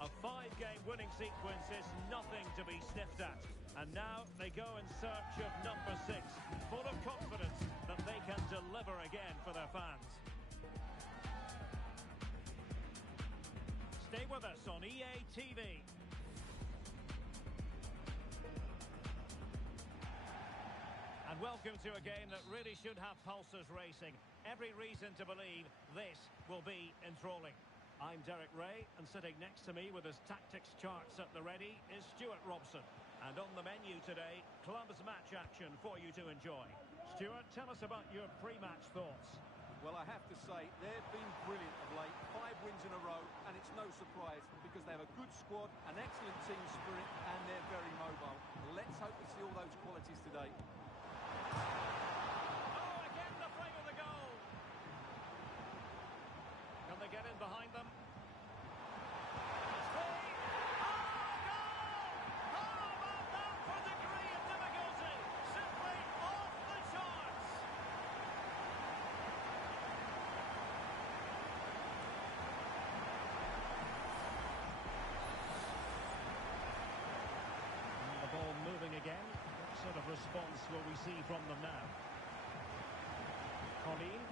A five-game winning sequence is nothing to be sniffed at. And now they go in search of number 6, full of confidence that they can deliver again for their fans. Stay with us on EA TV. And welcome to a game that really should have pulses racing. Every reason to believe this will be enthralling. I'm Derek Ray, and sitting next to me with his tactics charts at the ready is Stuart Robson. And on the menu today, clubs match action for you to enjoy. Stuart, tell us about your pre-match thoughts. Well, I have to say, they've been brilliant of late. 5 wins in a row, and it's no surprise because they have a good squad, an excellent team spirit, and they're very mobile. Let's hope we see all those qualities today. Oh, again the frame of the goal. Can they get in behind them? Ball moving again. What sort of response will we see from them now? Colleen.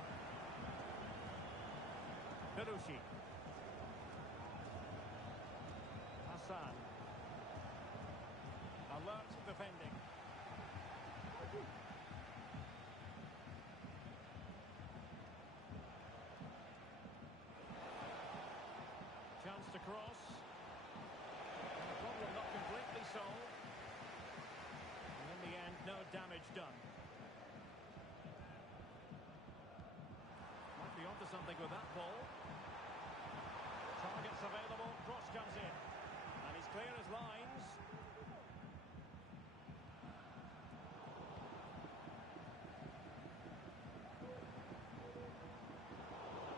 Hirushi. Hassan. Alert defending. Chance to cross. The problem not completely solved. In the end, no damage done. Might be onto something with that ball. Targets available, cross comes in. And he's clear as lines.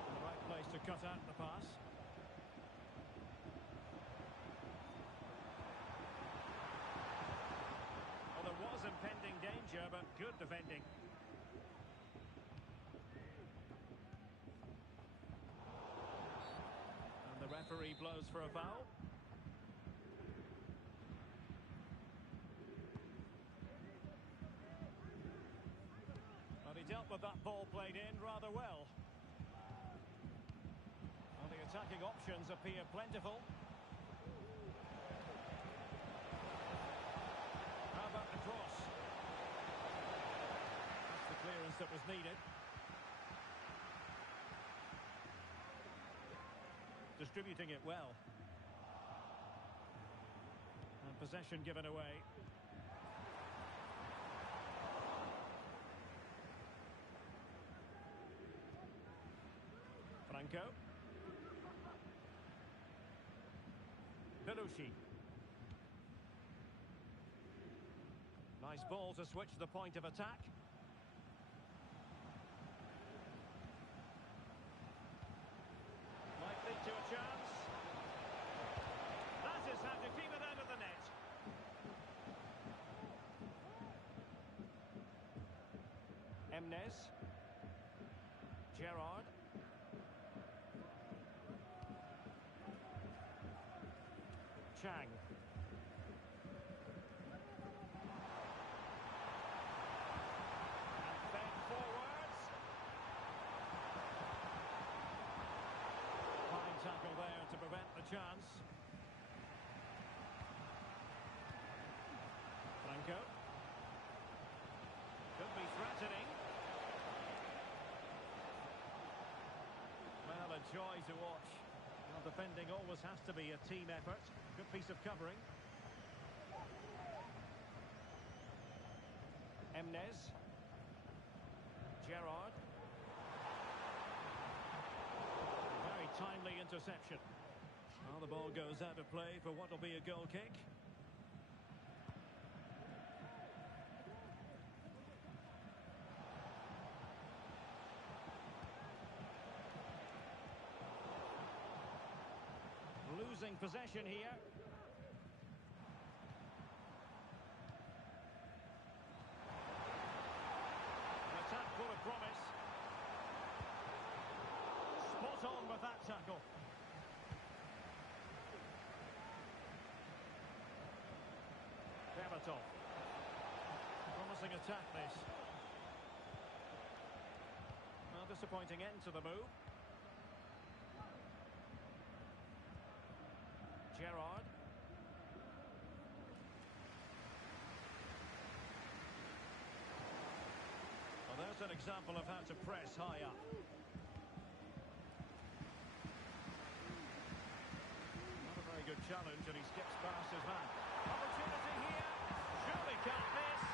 The right place to cut out the pass. Well, there was impending danger, but good defending. And the referee blows for a foul. But he dealt with that ball played in rather well. Well, the attacking options appear plentiful. How about the cross? That's the clearance that was needed. Distributing it well. And possession given away. Franco. Hirushi. Nice ball to switch the point of attack. Might lead to a chance. That is how to keep it out of the net. Emnes. Gerrard. Chang. Tackle there to prevent the chance. Franco. Could be threatening. Well, a joy to watch. Well, defending always has to be a team effort. Good piece of covering. Emnes. Gerrard. Timely interception. Well, the ball goes out of play for what will be a goal kick. Losing possession here. An attack full of promise. Spot on with that tackle. Berbatov. Promising attack, this. Well, disappointing end to the move. Gerrard. Well, there's an example of how to press high up. Not a very good challenge, and he skips past his man. Opportunity here. Surely can't miss.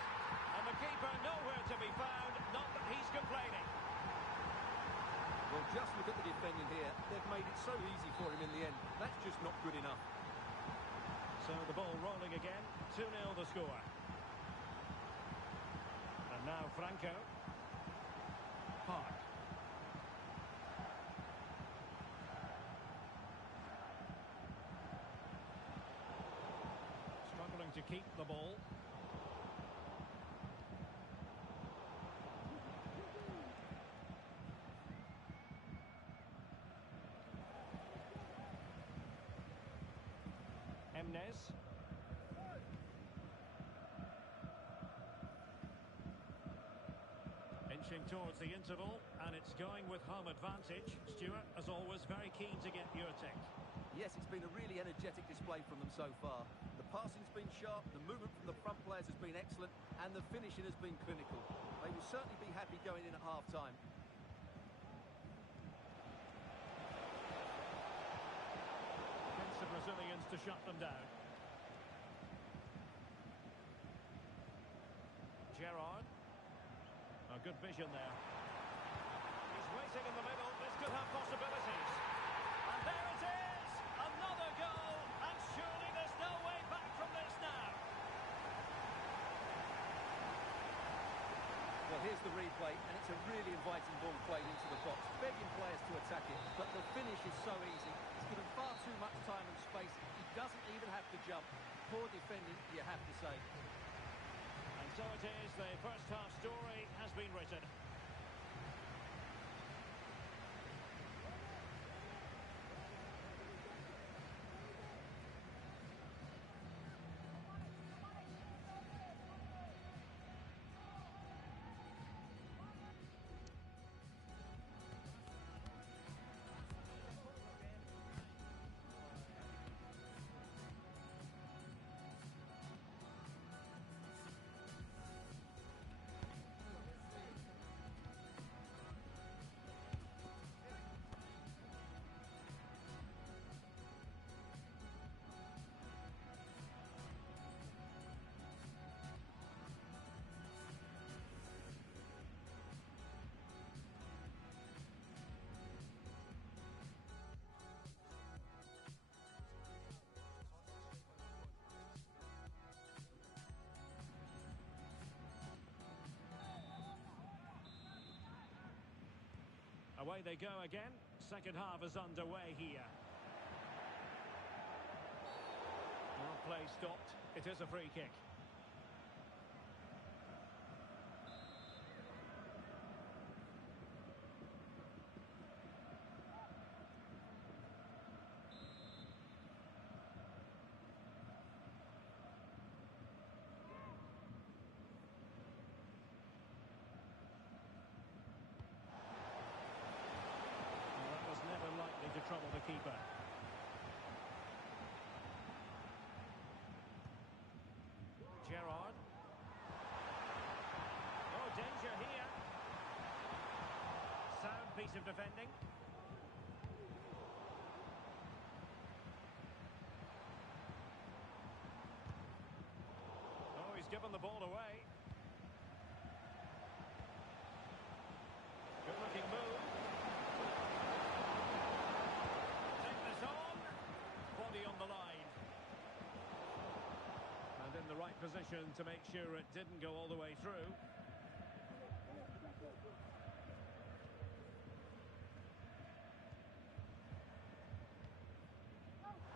And the keeper nowhere to be found. Not that he's complaining. Well, just look at the defending here. They've made it so easy for him in the end. That's just not good enough. So the ball rolling again. 2-0 the score. And now Franco. Park. Struggling to keep the ball. Emnes. Inching towards the interval, and it's going with home advantage. Stuart, as always, very keen to get your take. Yes, it's been a really energetic display from them so far. The passing's been sharp, the movement from the front players has been excellent, and the finishing has been clinical. They will certainly be happy going in at half-time. Against the Brazilians to shut them down. Gerrard. A good vision there. He's waiting in the middle. This could have possibilities. And there it is! Another goal! And surely there's no way back from this now. Well, here's the replay, and it's a really inviting ball played into the box, begging players to attack it, but the finish is so easy. He's given far too much time and space. He doesn't even have to jump. Poor defending, you have to say. And so it is, the first half story has been written. Away they go again. Second half is underway here. Well, play stopped. It is a free kick. To trouble the keeper. Gerrard. Oh, danger here. Sound piece of defending. Oh, he's given the ball away. Good looking move. On the line. And in the right position to make sure it didn't go all the way through.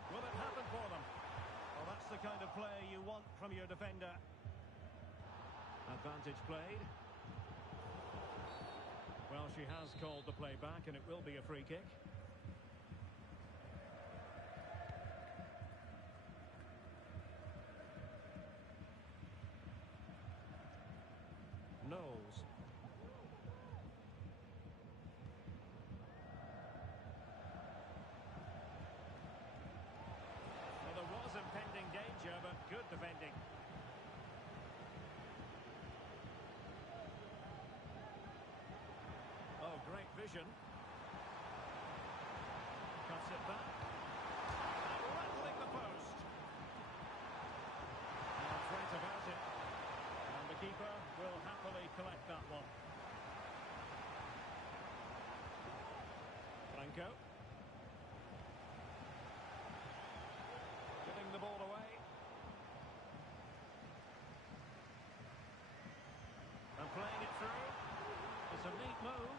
Will it happen for them? Well, that's the kind of play you want from your defender. Advantage played. Well, she has called the play back, and it will be a free kick. defending. Oh, great vision. Cuts it back. And rattling the post. And right about it. And the keeper will happily collect that one. Franco. Giving the ball away. And playing it through. It's a neat move.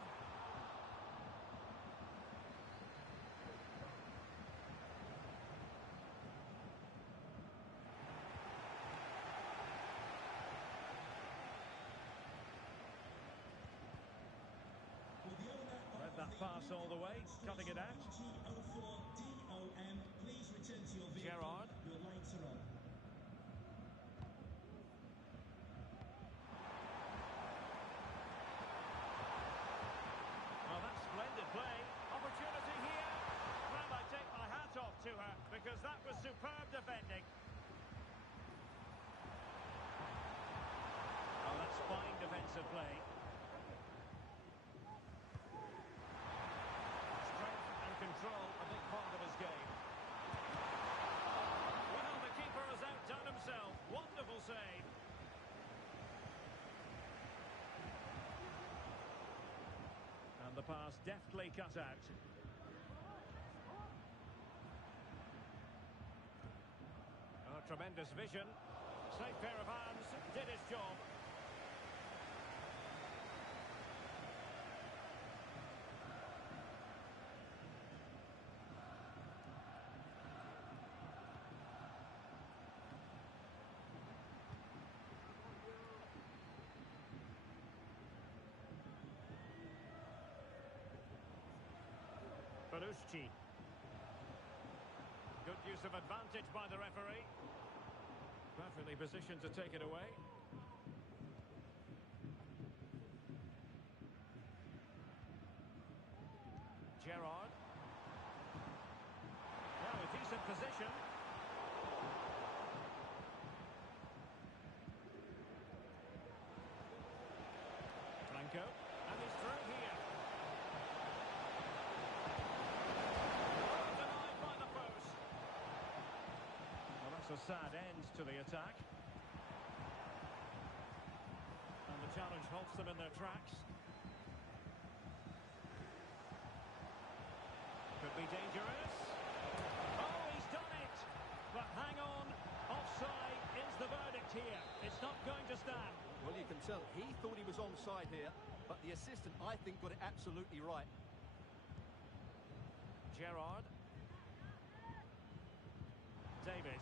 Read that pass all the way, cutting it out. Gerrard. Oh, that's splendid play. Opportunity here. Well, I take my hat off to her because that was superb defending. Oh, that's fine defensive play. Strength and control, a big part of his game. Well, the keeper has outdone himself. Wonderful save. And the pass deftly cut out. Oh, tremendous vision. Safe pair of hands, did his job. Beruschki. Good use of advantage by the referee. Perfectly positioned to take it away. Gerrard. Now a decent position. Franco. And he's through here. Denied by the post. Well, that's a sad end to the attack. And the challenge halts them in their tracks. Could be dangerous. Oh, he's done it! But hang on, offside is the verdict here. It's not going to stand. Well, you can tell he thought he was onside here, but the assistant, I think, got it absolutely right. Gerrard. David.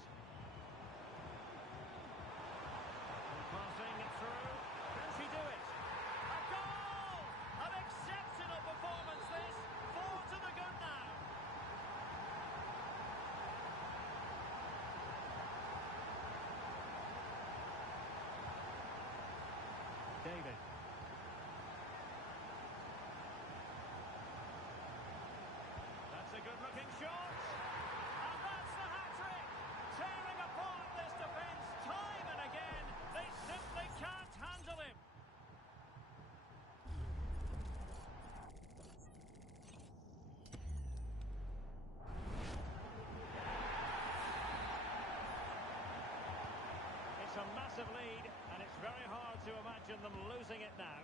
And passing it through. Can she do it? A goal! An exceptional performance this. 4 to the good now. David. That's a good-looking shot. And that's the hat-trick. Tearing apart this defence time and again. They simply can't handle him. It's a massive lead, and it's very hard to imagine them losing it now.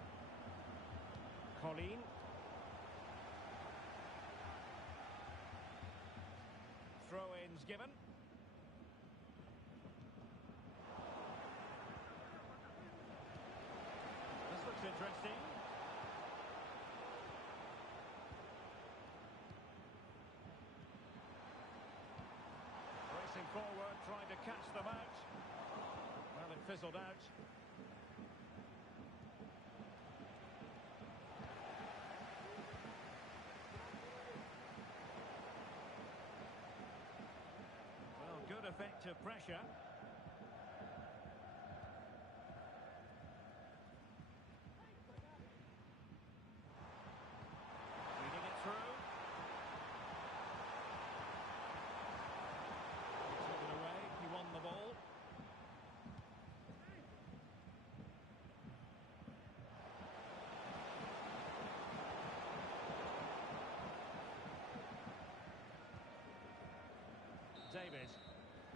Colleen. Throw-ins given. This looks interesting. Racing forward, trying to catch them out. Well, it fizzled out. Well, good effective pressure. Reading it through. He took it away, he won the ball. Davies.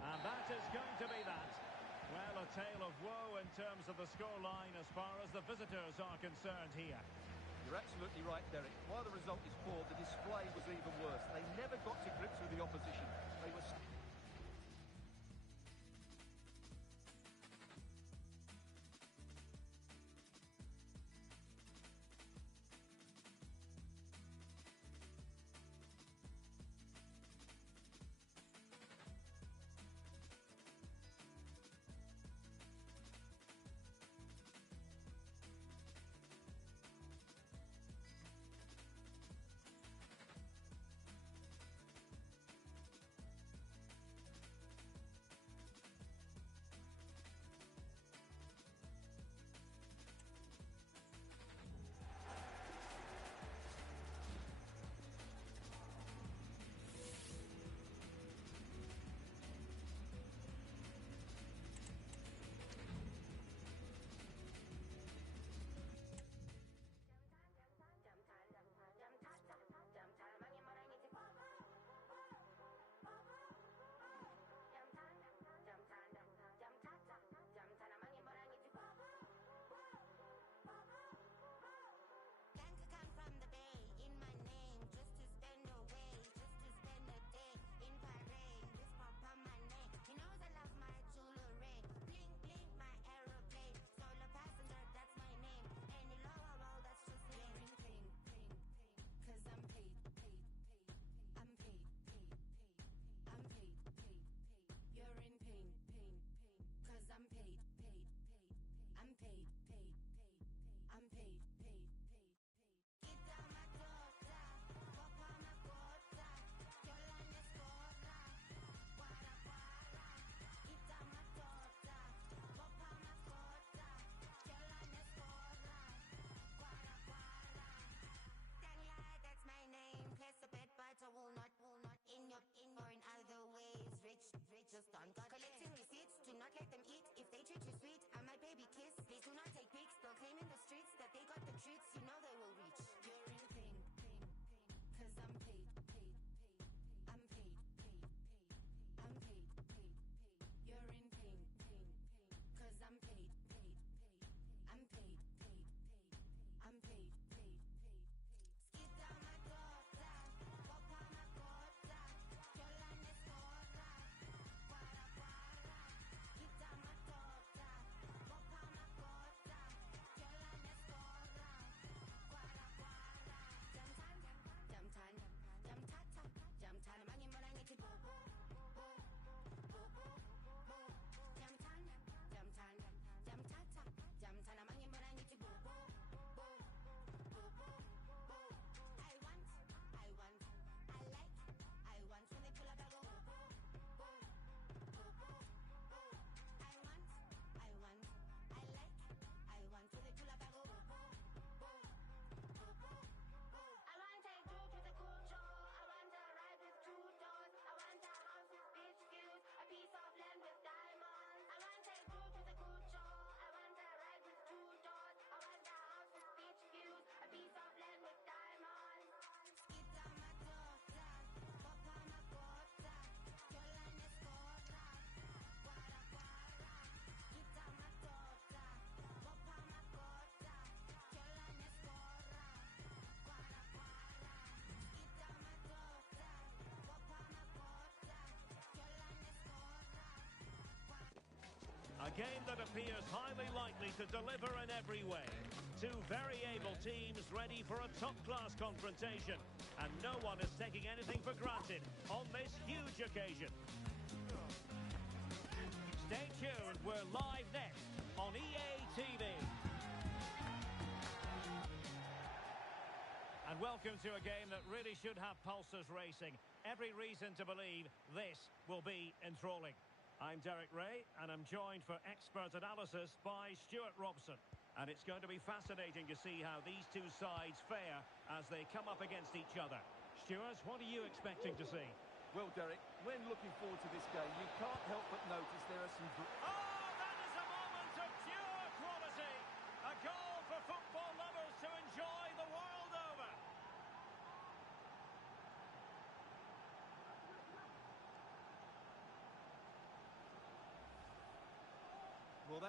And that is going to be that. Well, a tale of woe in terms of the scoreline as far as the visitors are concerned here. You're absolutely right, Derek. While the result is poor, the display was even worse. They never got to grips with the opposition. They were... Just done. Collecting receipts, do not let them eat. If they treat you sweet, I my baby kiss. Please do not take pics. They'll claim in the streets that they got the treats. You know they will reach. You're in pain, cause I'm paid. I'm paid. I'm paid. You're in pain, cause I'm paid. I'm paid. I'm paid. Skid down my daughter, pop on my quota, Jolane Escola. A game that appears highly likely to deliver in every way. Two very able teams ready for a top-class confrontation. And no one is taking anything for granted on this huge occasion. Stay tuned, we're live next on EA TV. And welcome to a game that really should have pulses racing. Every reason to believe this will be enthralling. I'm Derek Ray, and I'm joined for expert analysis by Stuart Robson. And it's going to be fascinating to see how these two sides fare as they come up against each other. Stuart, what are you expecting to see? Well, Derek, when looking forward to this game, you can't help but notice there are some... Oh, that is a moment of pure quality! A goal for football lovers to enjoy the world over!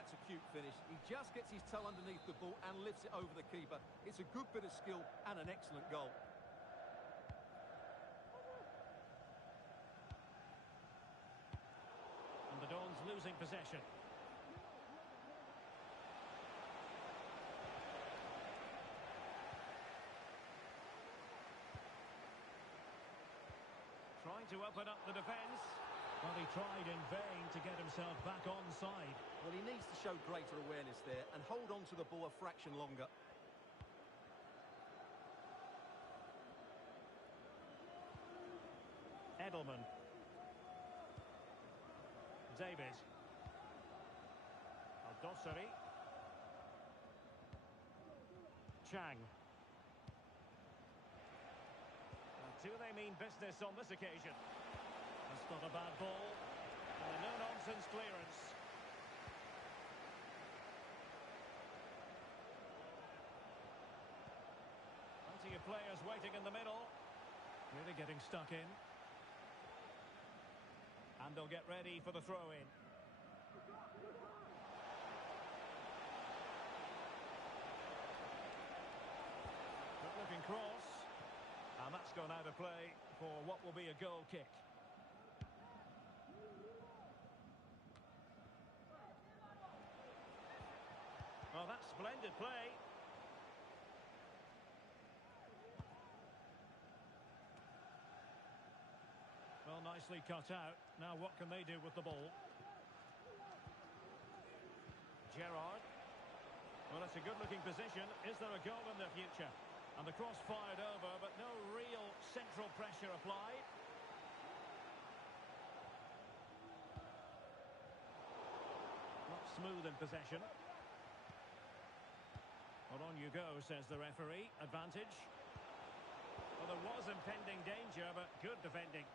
that's a cute finish. He just gets his toe underneath the ball and lifts it over the keeper. It's a good bit of skill and an excellent goal. And the Dons losing possession. Trying to open up the defence. Well, he tried in vain to get himself back onside. Well, he needs to show greater awareness there and hold on to the ball a fraction longer. Edelman. David. Al-Dossari. Chang. Do they mean business on this occasion? That's not a bad ball. And a no-nonsense clearance. Plenty of players waiting in the middle. Really getting stuck in. And they'll get ready for the throw-in. Good-looking cross. And that's gone out of play for what will be a goal kick. Well, that's splendid play. Well, nicely cut out. Now what can they do with the ball? Gerrard. Well, it's a good-looking position. Is there a goal in the future? And the cross fired over, but no real central pressure applied. Not smooth in possession. Well, on you go, says the referee. Advantage. Well, there was impending danger, but good defending.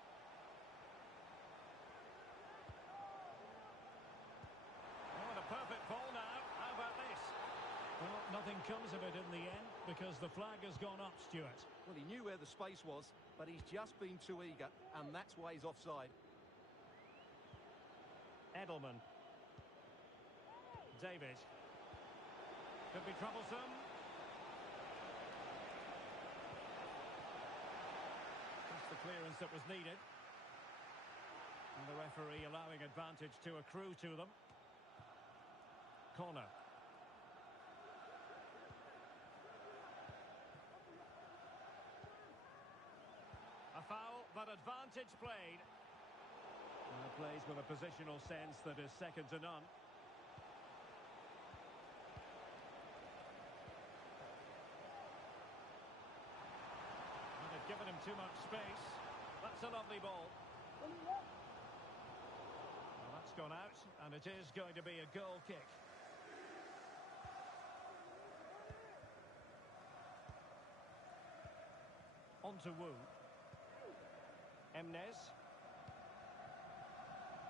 Oh, and a perfect ball now. How about this? Well, nothing comes of it in the end because the flag has gone up, Stuart. Well, he knew where the space was, but he's just been too eager, and that's why he's offside. Edelman. David. Could be troublesome. That's the clearance that was needed. And the referee allowing advantage to accrue to them. Corner. A foul, but advantage played. Plays with a positional sense that is second to none. And they've given him too much space. That's a lovely ball. Well, that's gone out, and it is going to be a goal kick. On to Wu. Emnes.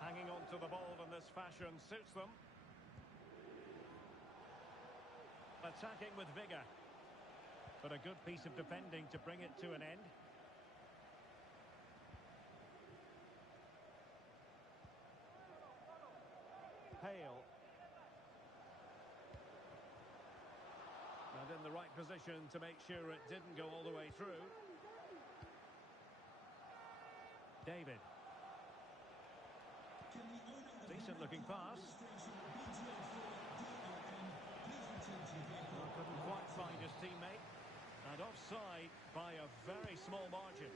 Hanging on to the ball in this fashion suits them. Attacking with vigour. But a good piece of defending to bring it to an end. Hale. And in the right position to make sure it didn't go all the way through. David. Decent looking pass. Well, couldn't quite find his teammate. And offside by a very small margin.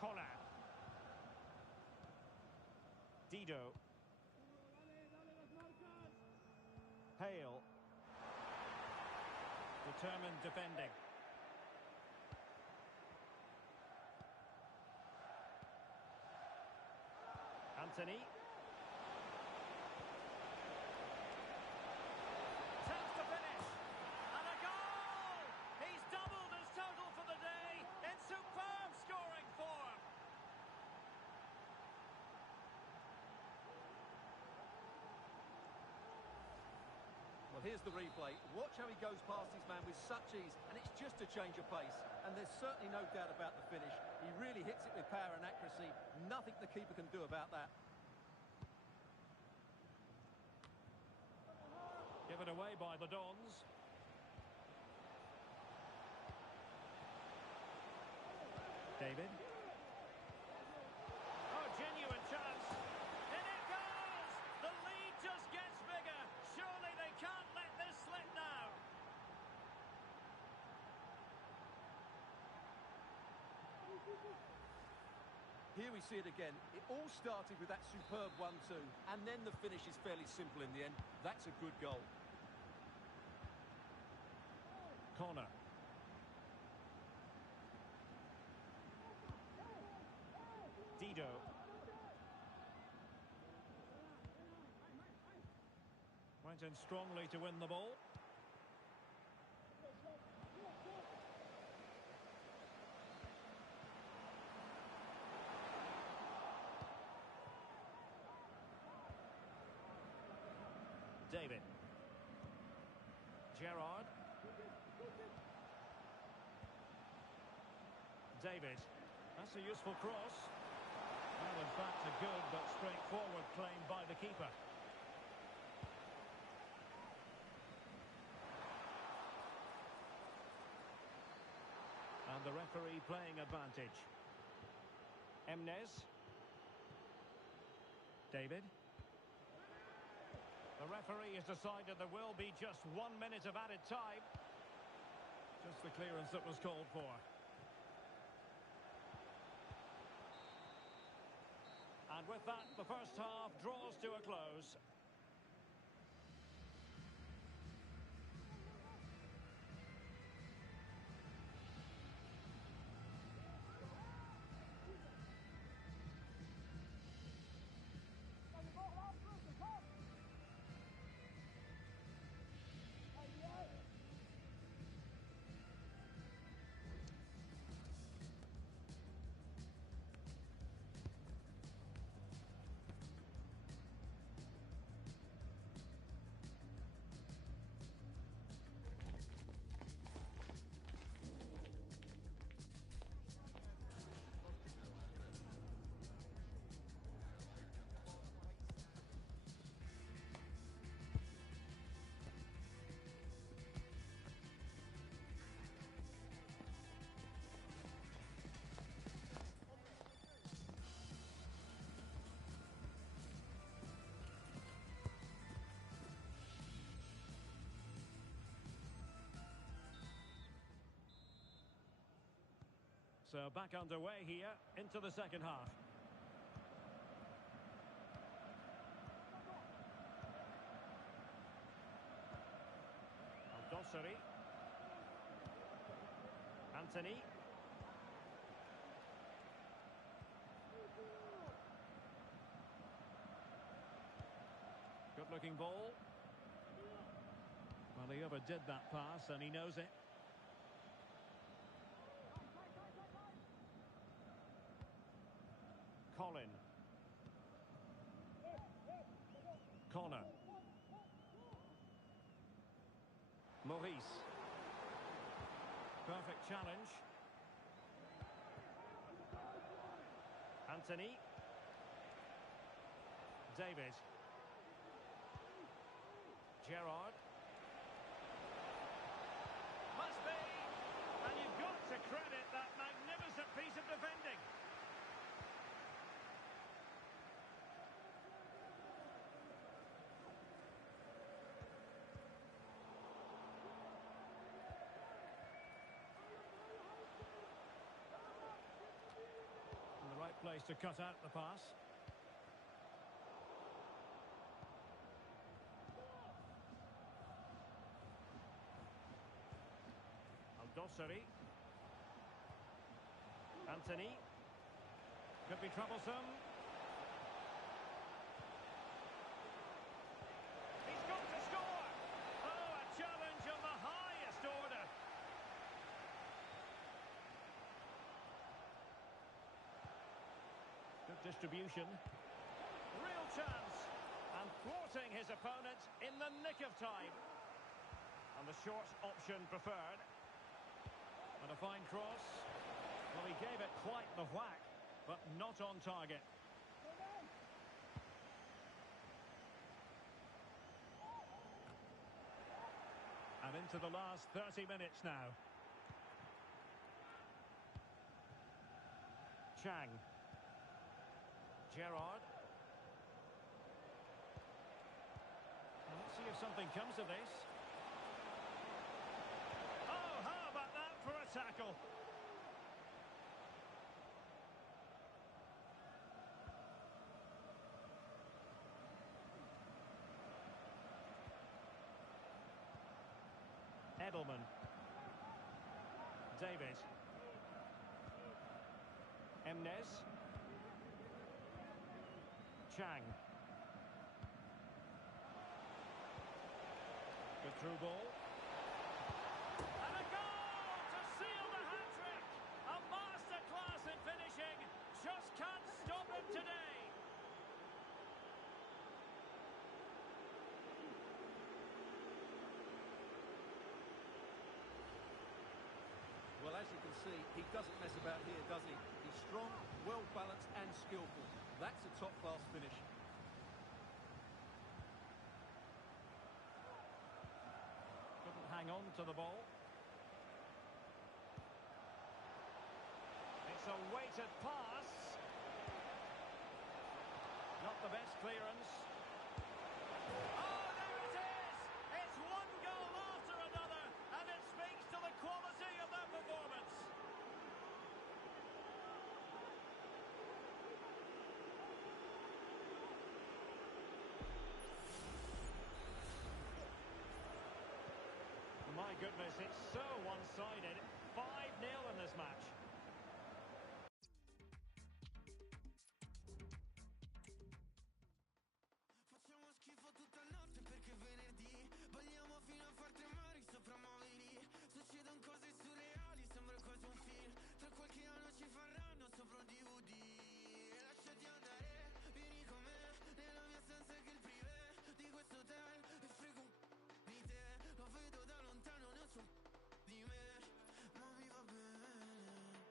Collar. Dido. Hale. Determined defending. Anthony. Attempts to finish. And a goal! He's doubled his total for the day in superb scoring form. Well, here's the replay. Watch how he goes past his man with such ease, and it's just a change of pace. And there's certainly no doubt about the finish. He really hits it with power and accuracy. Nothing the keeper can do about that. Given away by the Dons. David. Oh, genuine chance. And it goes! The lead just gets bigger. Surely they can't let this slip now. Here we see it again. It all started with that superb 1-2, and then the finish is fairly simple in the end. That's a good goal. Corner. Dido. Went in strongly to win the ball. David. Gerrard. David. That's a useful cross. Well, in fact, a good but straightforward claim by the keeper. And the referee playing advantage. Emnes. David. The referee has decided there will be just 1 minute of added time. Just the clearance that was called for. And with that, the first half draws to a close. So back underway here into the second half. Al-Dossari. Anthony. Good looking ball. Well, he overdid that pass and he knows it. Colin. Connor. Maurice. Perfect challenge. Anthony. David. Gerrard. Must be. And you've got to credit that magnificent piece of defending. Place to cut out the pass. Al-Dossari. Anthony. Could be troublesome. He's got to score! Oh, a challenge of the highest order. Good distribution. Real chance. And thwarting his opponent in the nick of time. And the short option preferred. And a fine cross. Well, he gave it quite the whack, but not on target. And into the last 30 minutes now. Chang. Gerrard. Let's see if something comes of this. Oh, how about that for a tackle? Edelman. David. Emnes. Chang. Good through ball. And a goal to seal the hat-trick! A masterclass in finishing. Just can't stop him today. Well, as you can see, he doesn't mess about here, does he? He's strong, well-balanced and skillful. That's a top-class finish. Couldn't hang on to the ball. It's a weighted pass. Not the best clearance. Oh, there it is! It's one goal after another, and it speaks to the quality of their performance. My goodness, it's so one-sided. 5-0 in this match. Facciamo schifo tutta notte perché venerdì balliamo fino a far tremare i soprammobili. Succedono cose surreali, sembra quasi un film. Tra qualche anno ci faranno sopra un DVD. E lasciati andare, vieni con me nella mia stanza che il privé di questo hotel. E frego un di te, lo vedo da lontano, ne so di me, ma mi va bene.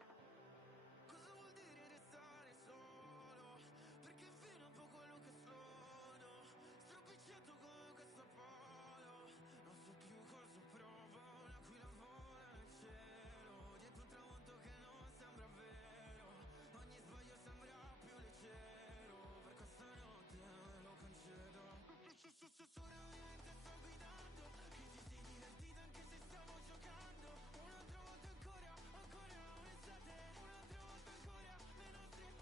Cosa vuol dire restare solo? Perché fino a un po' quello che sono. Stropicciato come questo polo. Non so più cosa provo. Un'aquila vola nel cielo. Dietro un tramonto che non sembra vero. Ogni sbaglio sembra più leggero. Per questa notte lo concedo. Sussurrami mentre sto guidando. Che ti sei divertita anche se stavo giocando. Un'altra volta ancora, ancora un'estate. Un'altra volta ancora, le nostre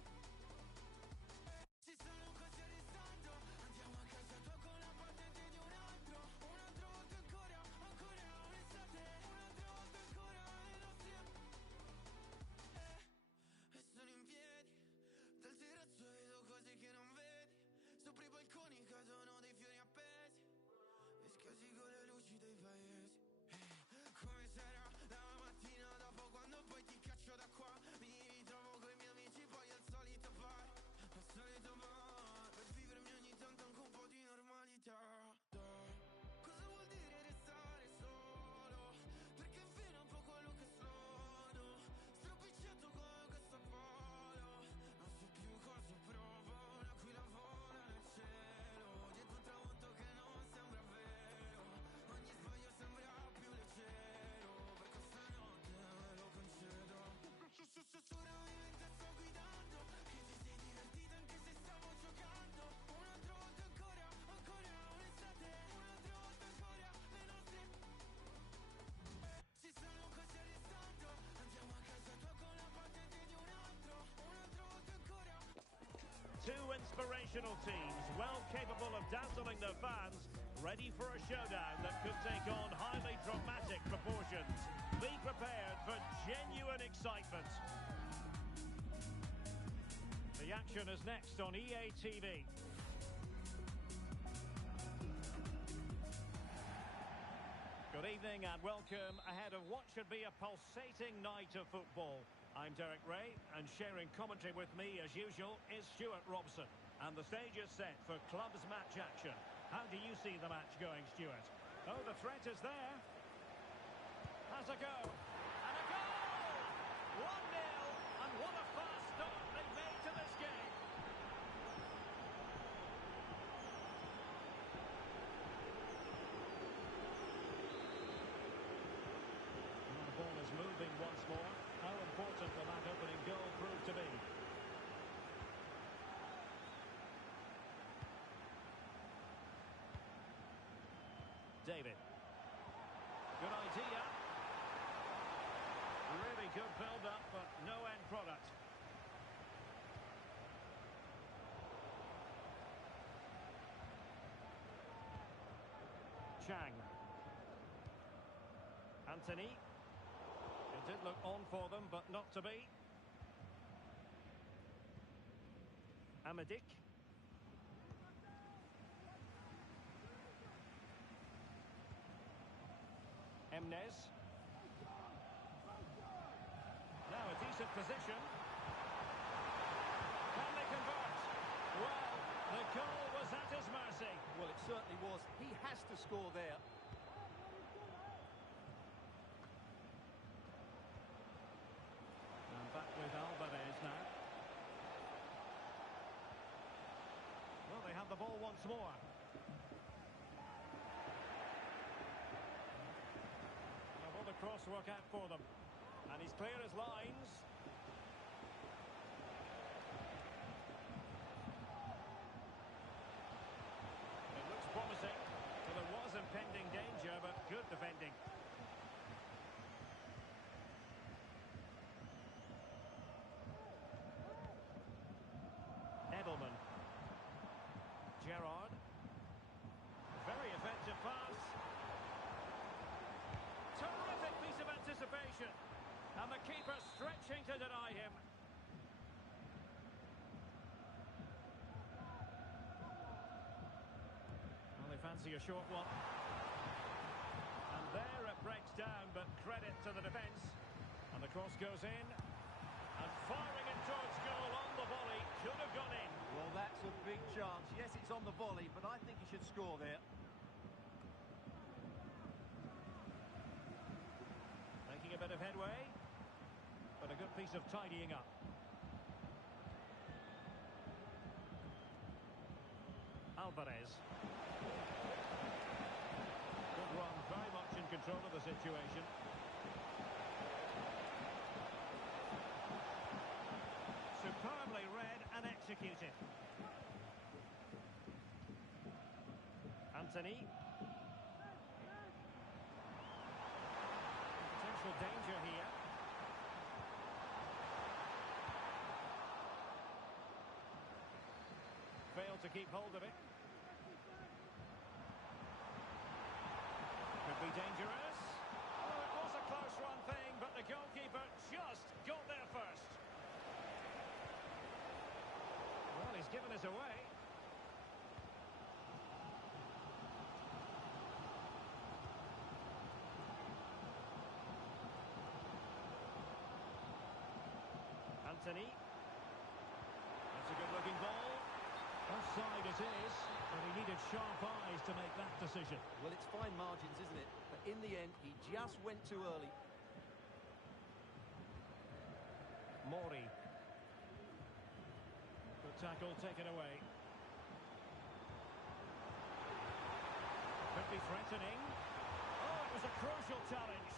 ci sono quasi arrestando. Andiamo a casa tua con la patente di un altro. Un'altra volta ancora, ancora un'estate. Un'altra volta ancora le nostre e sono in piedi dal terrazzo vedo cose che non vedi. Sopra i balconi cadono dei fiori appesi. E scasi con le luci dei paesi. Come sarà la mattina dopo quando poi ti caccio da qua. Mi ritrovo coi miei amici poi al solito bar. Al solito bar. Per vivermi ogni tanto anche un po' di normalità. Cosa vuol dire restare solo? Perché fino a un po' quello che sono. Stropicciato come questo polo. Non so più cosa provo. Un'aquila vola nel cielo. Dietro un tramonto che non sembra vero. Ogni sbaglio sembra più leggero. Per questa notte lo concedo. Sussurrami mentre sto guidando. Che ti sei divertita anche se stavo giocando. Un'altra volta ancora, ancora un'estate. Un'altra volta ancora le nostre ci stanno quasi arrestando. Andiamo a casa tua con la patente di un altro. Un'altra volta ancora. Two inspirational teams, well capable of dazzling their fans, ready for a showdown that could take on highly dramatic proportions. Be prepared for genuine excitement. The action is next on EA TV. Good evening and welcome ahead of what should be a pulsating night of football. I'm Derek Ray, and sharing commentary with me as usual is Stuart Robson. And the stage is set for clubs match action. How do you see the match going, Stuart? Oh, the threat is there. Has a go. And a goal! 1-0, and what a fast start they've made to this game. And the ball is moving once more. How important will that opening goal prove to be? David. Good idea. Really good build-up, but no end product. Chang. Anthony. It did look on for them, but not to be. Amadik. Emnes. Now a decent position. Can they convert? Well, the goal was at his mercy. Well, it certainly was. He has to score there. And back with Alvarez now. Well, they have the ball once more. The cross work out for them, and he's clear as lines. It looks promising. Well, there was impending danger, but good defending. Edelman. Gerrard. Very effective pass. Terrific piece of anticipation. And the keeper stretching to deny him. Well, they fancy a short one. And there it breaks down, but credit to the defence. And the cross goes in. And firing it towards goal on the volley. Could have gone in. Well, that's a big chance. Yes, it's on the volley, but I think he should score there. Making a bit of headway, but a good piece of tidying up. Alvarez. Good run, very much in control of the situation. Superbly read and executed. Anthony. Potential danger here. Failed to keep hold of it. Could be dangerous. Oh, it was a close run thing, but the goalkeeper just got there first. Well, he's given us away. Anthony. That's a good-looking ball. Offside it is, but he needed sharp eyes to make that decision. Well, it's fine margins, isn't it? But in the end, he just went too early. Mori. Good tackle taken away. Could be threatening. Oh, it was a crucial challenge.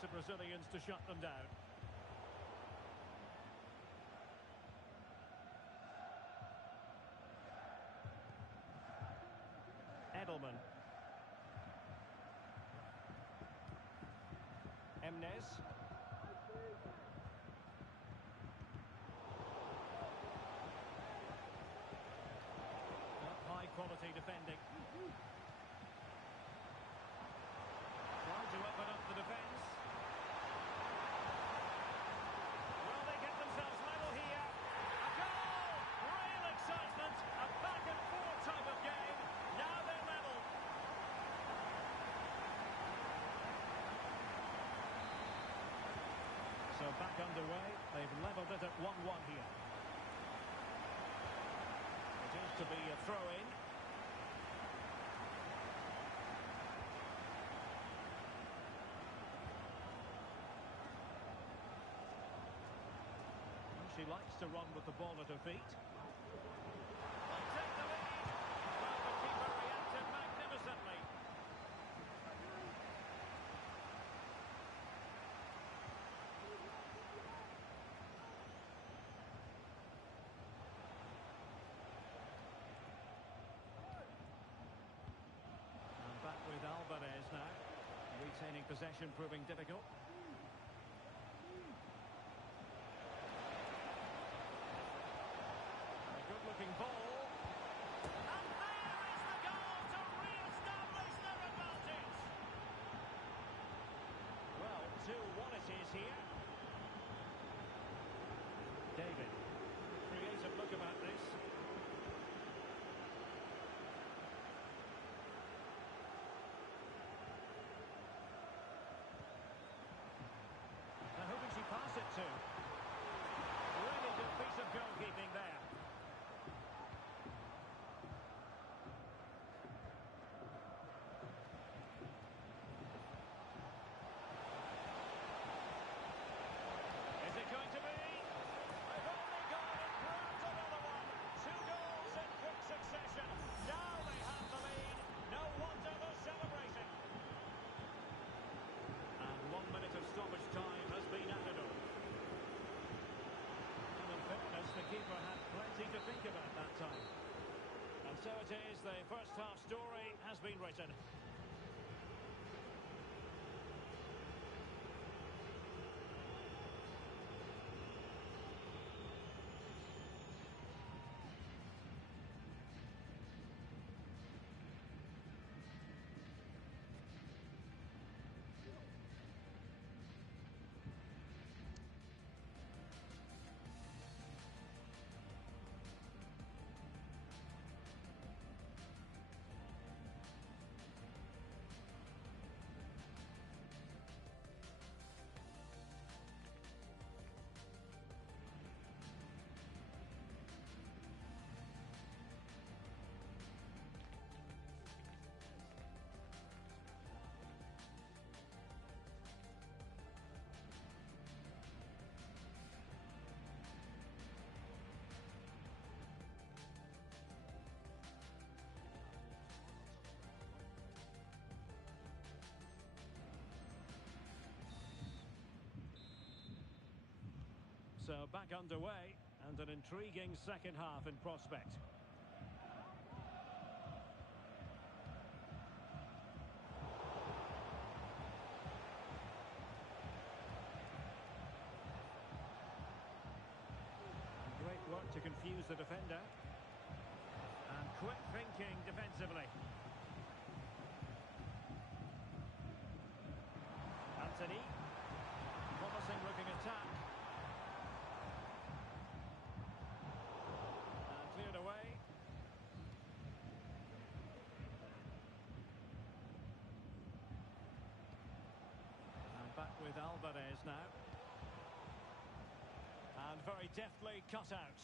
The Brazilians to shut them down. Edelman. Emnes. High quality defending. Trying to open up the defence. Will they get themselves level here? A goal! Real excitement! A back and forth type of game. underway. They've levelled it at 1-1 here. It is to be a throw-in. She likes to run with the ball at her feet. They take the lead. Well, the keeper reacted magnificently. And back with Alvarez now. Retaining possession proving difficult. Looking ball. And there is the goal to re-establish their advantage. Well, 2-1 it is here. David. Creative look about this. Now who can she pass it to? Really good piece of goalkeeping there. Going to be. They've only gone and grabbed another one. 2 goals in quick succession. Now they have the lead. No wonder they're celebrating. And 1 minute of stoppage time has been added on. And in fairness, the keeper had plenty to think about that time. And so it is, the first half story has been written. So back underway and an intriguing second half in prospect. Great work to confuse the defender. And quick thinking defensively. Anthony. Promising looking attack. Cleared away. And back with Alvarez now. And very deftly cut out.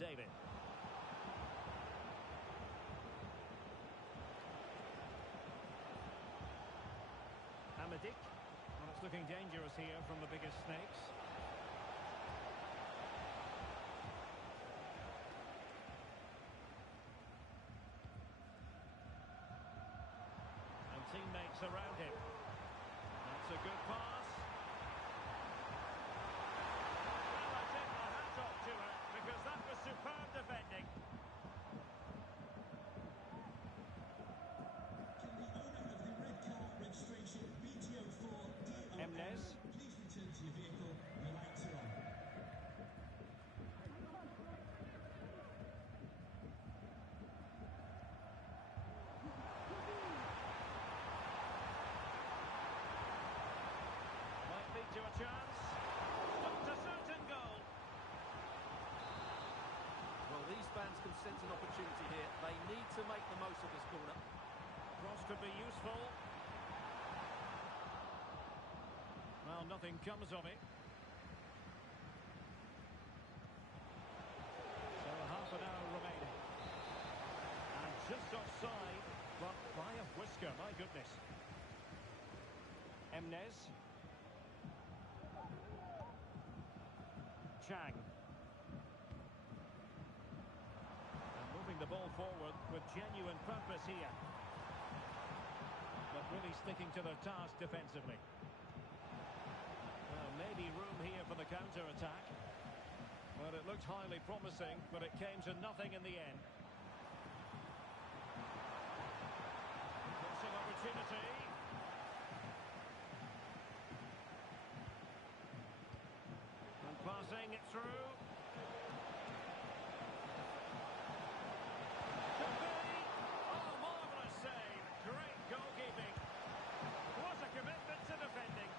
David. Amadik. Well, it's looking dangerous here from the biggest snakes. Teammates around him. That's a good pass. Well, I take my hat off to her because that was superb defending. Can the owner of the red car registration BTO4 Emnes. please return to your vehicle? The lights are on. To a chance. Stopped a certain goal. Well, these fans can sense an opportunity here. They need to make the most of this corner. Cross could be useful. Well, nothing comes of it. So half an hour remaining. And just offside, but by a whisker, my goodness. Emnes. Chang. And moving the ball forward with genuine purpose here. But really sticking to their task defensively. Well, maybe room here for the counter-attack. Well, it looked highly promising, but it came to nothing in the end. Crossing opportunity. And passing it through. Could be. Oh, marvellous save. Great goalkeeping. What a commitment to defending.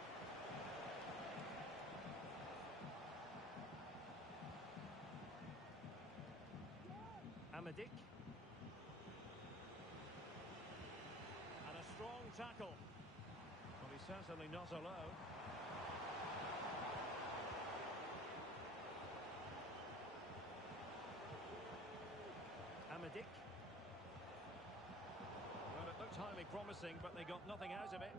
Amadik. And a strong tackle. Well, he's certainly not alone. Amadik. Well, it looked highly promising, but they got nothing out of it.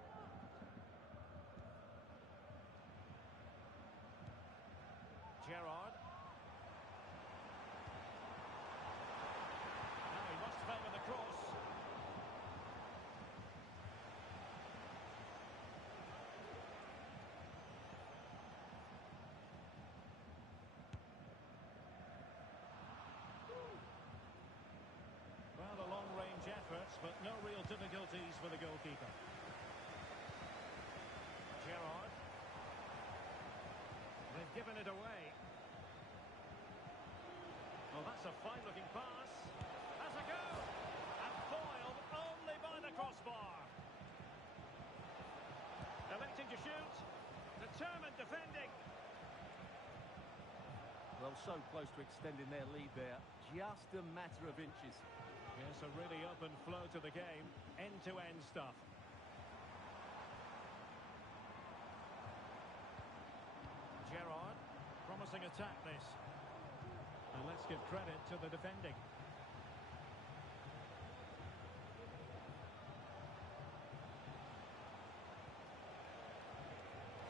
Gerrard. Now he must favour the cross. Well, a long-range efforts, but no real difficulties for the goalkeeper. Gerrard. They've given it away. Well, that's a fine-looking pass. Has a go. And foiled only by the crossbar. Electing to shoot. Determined defending. Well, so close to extending their lead there. Just a matter of inches. Yes, a really open flow to the game. End-to-end stuff. Gerrard. Promising attack this. And let's give credit to the defending.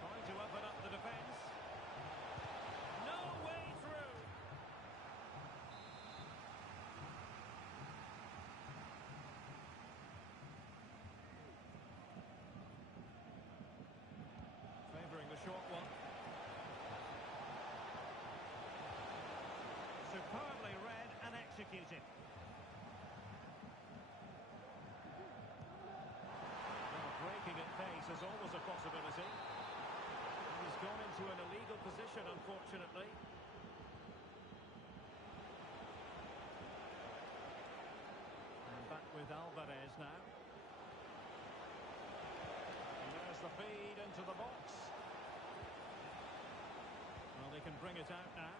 Trying to open up the defence. No way through. Favouring the short one. Superbly read and executed. Well, breaking at pace is always a possibility. He's gone into an illegal position, unfortunately. And back with Alvarez now. And there's the feed into the box. Well, they can bring it out now.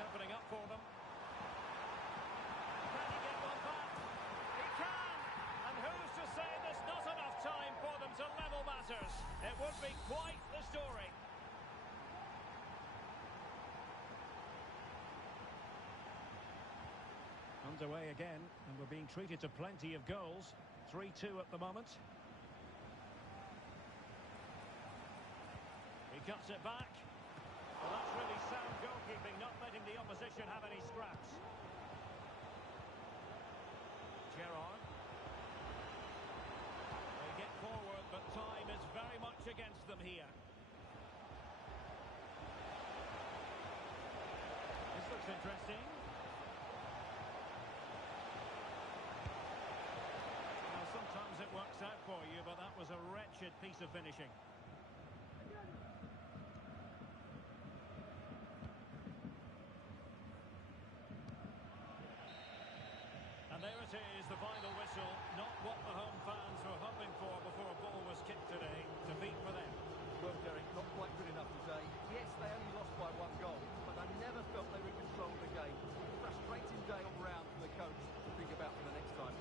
Opening up for them. Can he get one back? He can! And who's to say there's not enough time for them to level matters? It would be quite the story. Underway again, and we're being treated to plenty of goals. 3-2 at the moment. He cuts it back. Well, that's really sound goalkeeping, not letting the opposition have any scraps. Gerrard. They get forward, but time is very much against them here. This looks interesting. Now, sometimes it works out for you, but that was a wretched piece of finishing. And there it is, the final whistle. Not what the home fans were hoping for before a ball was kicked today. Defeat for them. Well, Derek, not quite good enough today. Yes, they only lost by 1 goal, but I never felt they were in control of the game. Frustrating day all round for the coach to think about for the next time.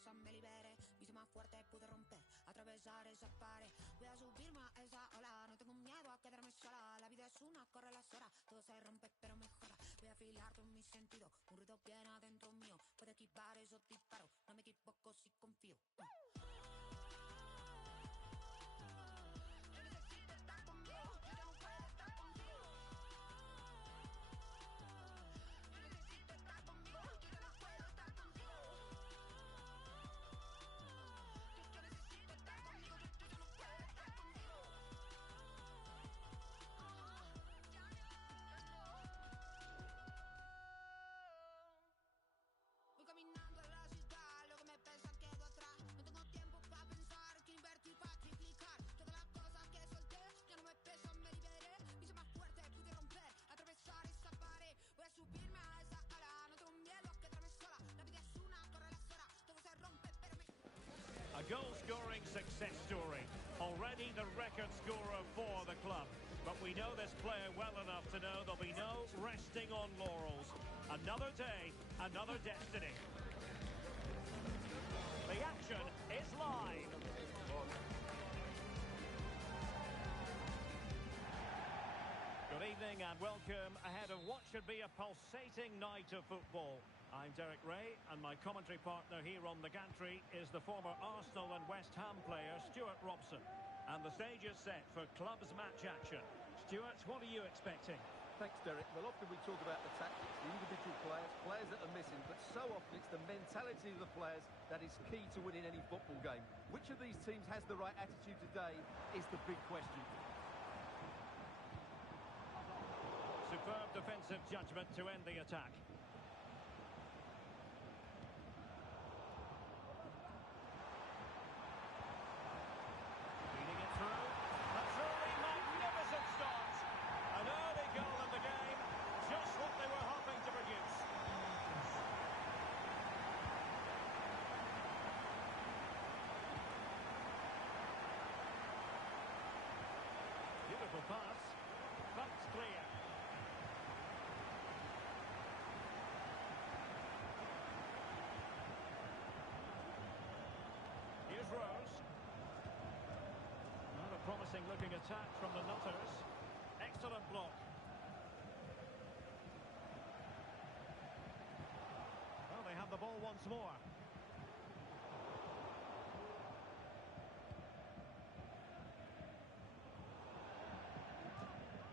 pieza me libere, me hice más fuerte, pude romper, atravesar esas paredes. Voy a subirme a esa ola, no tengo miedo a quedarme sola. La vida es una, corre las horas, todo se rompe pero mejora. Voy a afilar todos mis sentidos, un ruido bien adentro mío. Puedo esquivar esos disparos, no me equivoco si confío. Voy caminando en la ciudad, lo que me pesa quedó atrás. No tengo tiempo para pensar, que invertir para triplicar. Todas las cosas que solté, ya no me pesan, me liberé. Me hice más fuerte, pude romper, atravesar esa pared. Voy a subirme a esa ala, no tengo miedo a quedarme sola. La vida es una, corre las horas, todo se rompe, pero me... A goal-scoring success story. Already the record scorer for the club. But we know this player well enough to know there'll be no resting on laurels. Another day, another destiny. The action is live. Good evening and welcome ahead of what should be a pulsating night of football. I'm Derek Ray, and my commentary partner here on the gantry is the former Arsenal and West Ham player Stuart Robson. And the stage is set for clubs match action. Stuart, what are you expecting? Thanks, Derek. Well, often we talk about the tactics, the individual players, players that are missing, but so often it's the mentality of the players that is key to winning any football game. Which of these teams has the right attitude today is the big question. Superb defensive judgment to end the attack. Feeding it through. A truly magnificent start. An early goal in the game. Just what they were hoping to produce. Beautiful pass. But clear. Here's Rose. Not a promising looking attack from the Nutters. Excellent block. Well, they have the ball once more.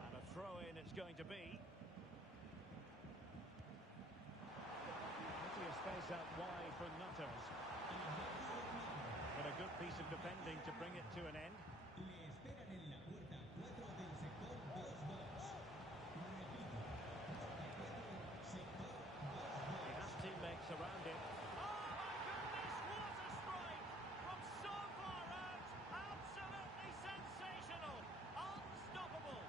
And a throw-in it's going to be. Plenty of space out wide for Nutters. But a good piece of defending to bring it to an end. Le esperan en la puerta 4 del sector 2-2. Repito, puerta 4, sector 2-2. He has teammates around him. Oh my goodness, what a strike! From so far out, absolutely sensational! Unstoppable!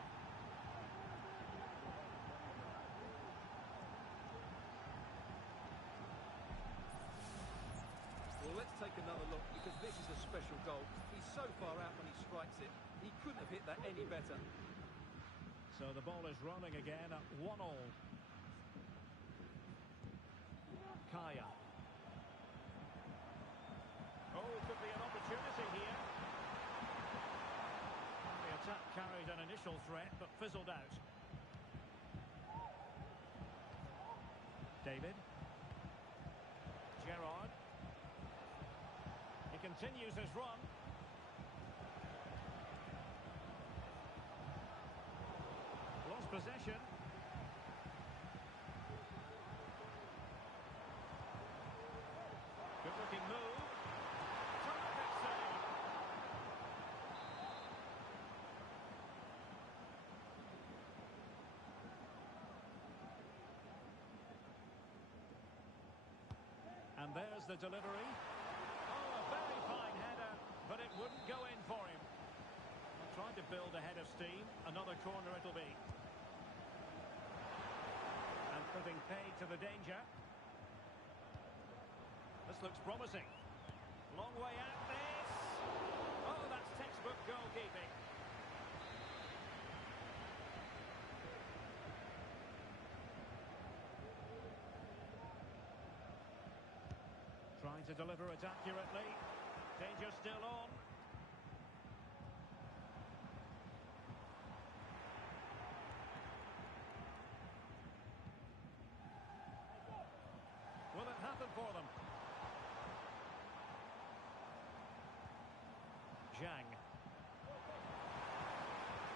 Well, let's take another look because this is a special goal. He's so far out when he strikes it. He couldn't have hit that any better. So the ball is rolling again at 1-1. Kaya. Oh, could be an opportunity here. The attack carried an initial threat but fizzled out. David. Gerrard. He continues his run. Lost possession. Good looking move. Terrific save. And there's the delivery. Oh, a very fine header, but it wouldn't go in for him. Trying to build a head of steam. Another corner it'll be. And putting paid to the danger. This looks promising. Long way out this. Oh, that's textbook goalkeeping. Trying to deliver it accurately. Danger still on. Will it happen for them? Zhang.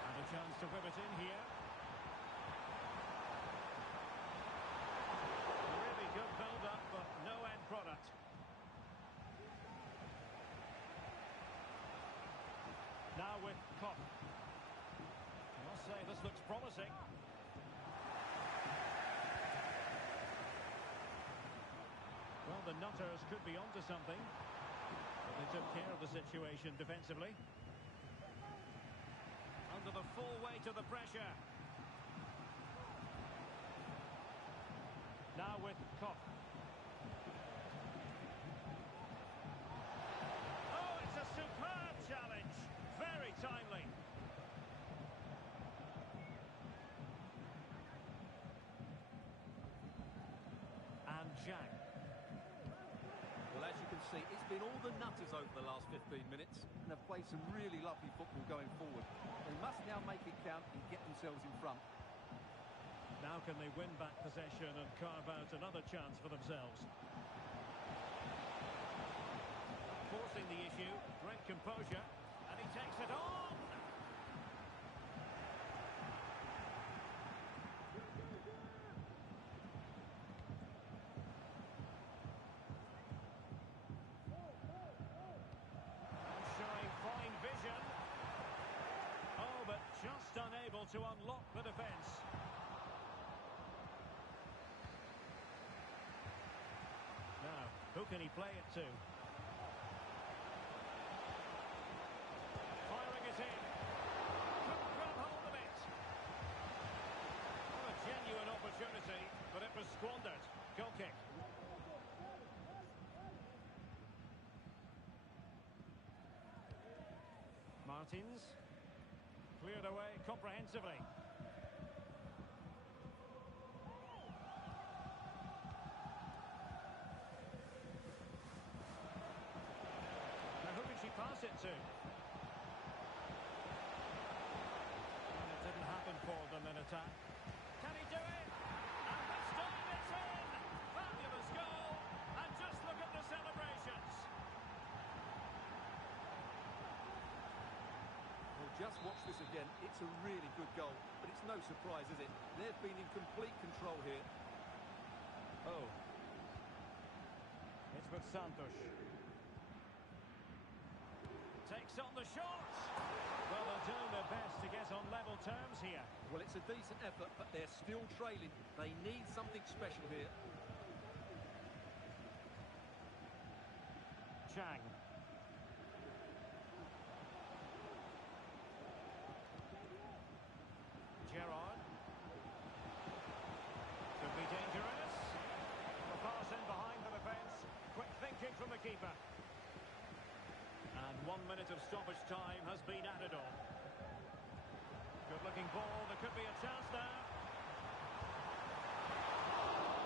And a chance to whip it in here. Really good build-up, but no end product. Now with Kopp. I must say, this looks promising. Well, the Nutters could be onto something. But they took care of the situation defensively. Under the full weight of the pressure. Now with Kopp. Oh, it's a superb challenge. Very timely. And Zhang. Well, as you can see, it's been all the Nutters over the last 15 minutes, and they've played some really lovely football going forward. They must now make it count and get themselves in front. Now can they win back possession and carve out another chance for themselves? Forcing the issue, great composure, and he takes it on! And showing fine vision. Oh, but just unable to unlock the defence. Now, who can he play it to? Firing it in. Couldn't grab hold of it. What a genuine opportunity, but it was squandered. Goal kick. Martins. Cleared away comprehensively. Now who can she pass it to? And it didn't happen for them in attack. Can he do it? And this time it's in! Fabulous goal! And just look at the celebrations! Well, just watch this again. It's a really good goal, but it's no surprise, is it? They've been in complete control here. Oh. It's with Santos. Takes on the shot. Well, they're doing their best to get on level terms here. Well, it's a decent effort, but they're still trailing. They need something special here. Chang. Gerrard. Could be dangerous. The pass in behind the defence. Quick thinking from the keeper. And 1 minute of stoppage time has been added on. Good looking ball. There could be a chance now.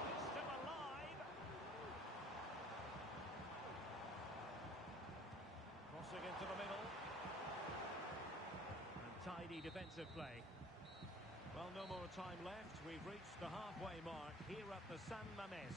It's still alive. Crossing into the middle. And tidy defensive play. Well, no more time left. We've reached the halfway mark here at the San Mamés.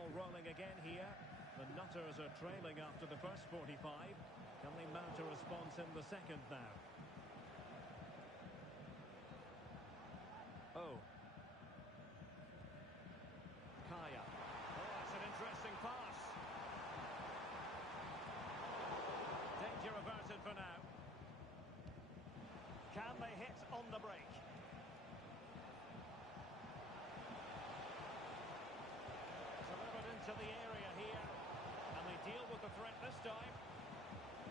ball rolling again here. The Nutters are trailing after the first 45. Can they mount a response in the second now? Oh. Kaya. Oh, that's an interesting pass. Danger averted for now. Can they hit on the break? Delivered into the area here. And they deal with the threat this time.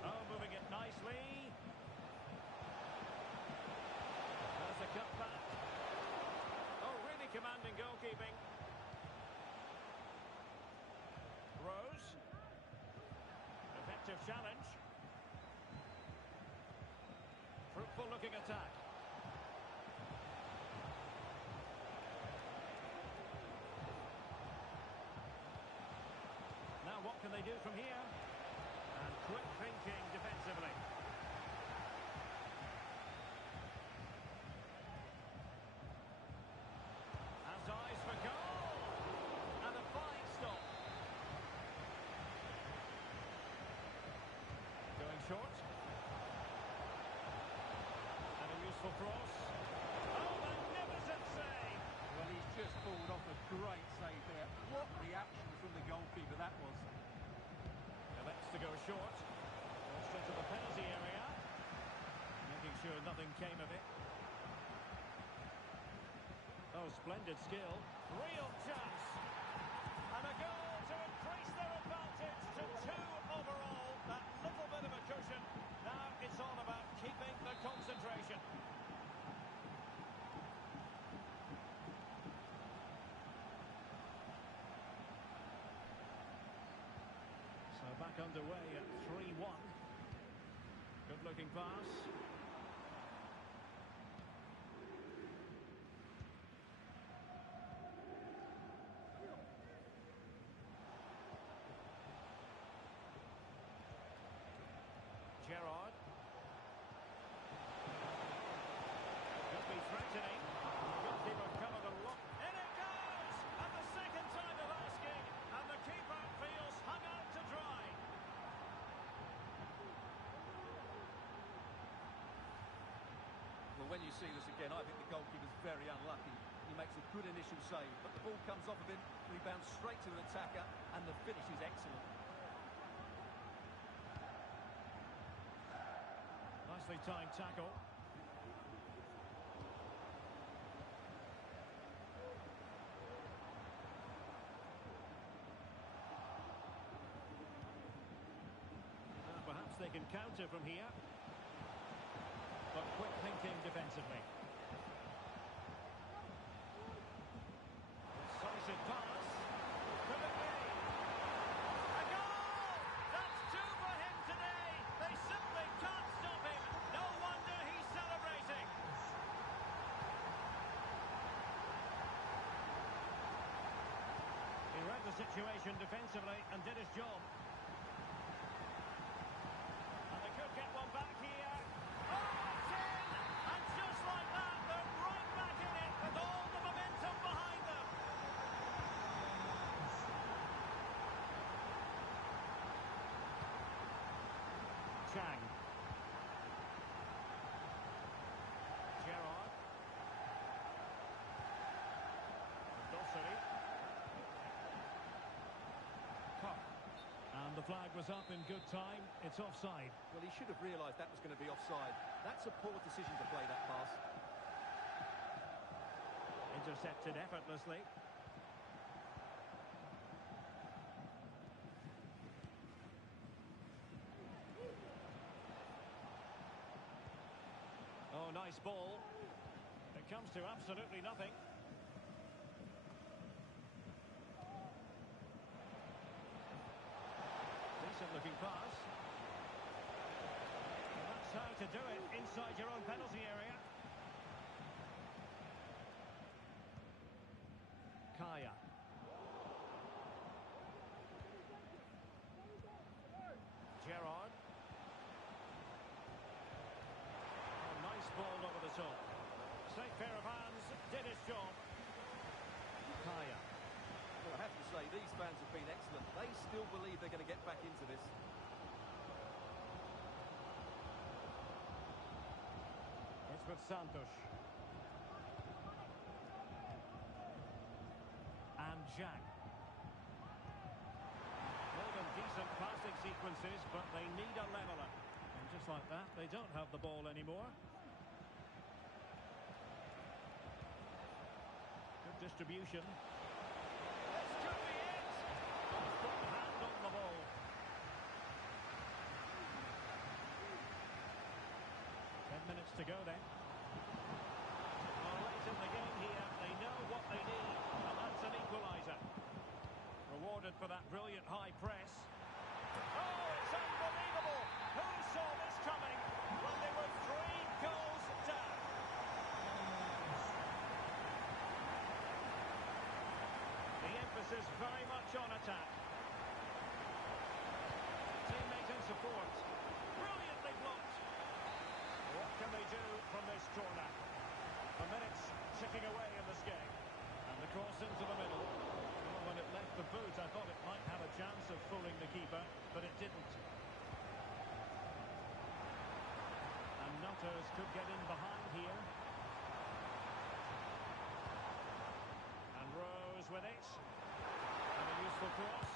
Oh, moving it nicely. There's a cutback. Oh, really commanding goalkeeping. Rose. Effective challenge. Fruitful looking attack. Now what can they do from here? And quick thinking defensively. Has eyes for goal. And a fine stop. Going short. And a useful cross. Oh, magnificent save! Well, he's just pulled off a great save there. What reaction from the goalkeeper that was. Elects to go short. Forced into the penalty area. Making sure nothing came of it. Oh, splendid skill. Real chance. And a goal to increase their advantage to 2 overall. That little bit of a cushion. Now it's all about keeping the concentration. So back underway at 3-1. Good looking pass. Gerrard. Could be threatening. Goalkeeper covered a lot. In it goes! And the second time of asking. And the keeper feels hung out to dry. Well, when you see this again, I think the goalkeeper's very unlucky. He makes a good initial save, but the ball comes off of him, rebounds straight to an attacker, and the finish is excellent. Nicely timed tackle. And perhaps they can counter from here. But quick thinking defensively. Decisive pass. Could it be? A goal! That's 2 for him today. They simply can't stop him. No wonder he's celebrating. He read the situation defensively and did his job. And they could get one back here. Oh, it's in! And just like that, they're right back in it with all the momentum behind them. Chang. Gerrard. Dossary. Koch. And the flag was up in good time. It's offside. Well, he should have realised that was going to be offside. That's a poor decision to play that pass. Intercepted effortlessly. Oh, nice ball. It comes to absolutely nothing. Decent looking pass. And that's how to do it inside your own penalty area. Kaya. Gerrard. Oh, nice ball over the top. Safe pair of hands, did his job. Kaya. Well, I have to say, these fans have been excellent. They still believe they're going to get back into this. It's with Santos. And Jack. Well, them decent passing sequences, but they need a leveller. And just like that, they don't have the ball anymore. Good distribution. This could be it! He's put the hand on the ball. 10 minutes to go then. Well, late in the game here, they know what they need, and that's an equaliser. Rewarded for that brilliant high press. Oh, it's unbelievable! Who saw this coming when they were 3 goals down? The emphasis very much on attack. Teammate in support. Brilliantly blocked. What can they do from this corner? The minutes ticking away in this game. And the cross into the middle. Well, when it left the boot, I thought it might have a chance of fooling the keeper, but it didn't. And Nutters could get in behind here. And Rose with it. And a useful cross.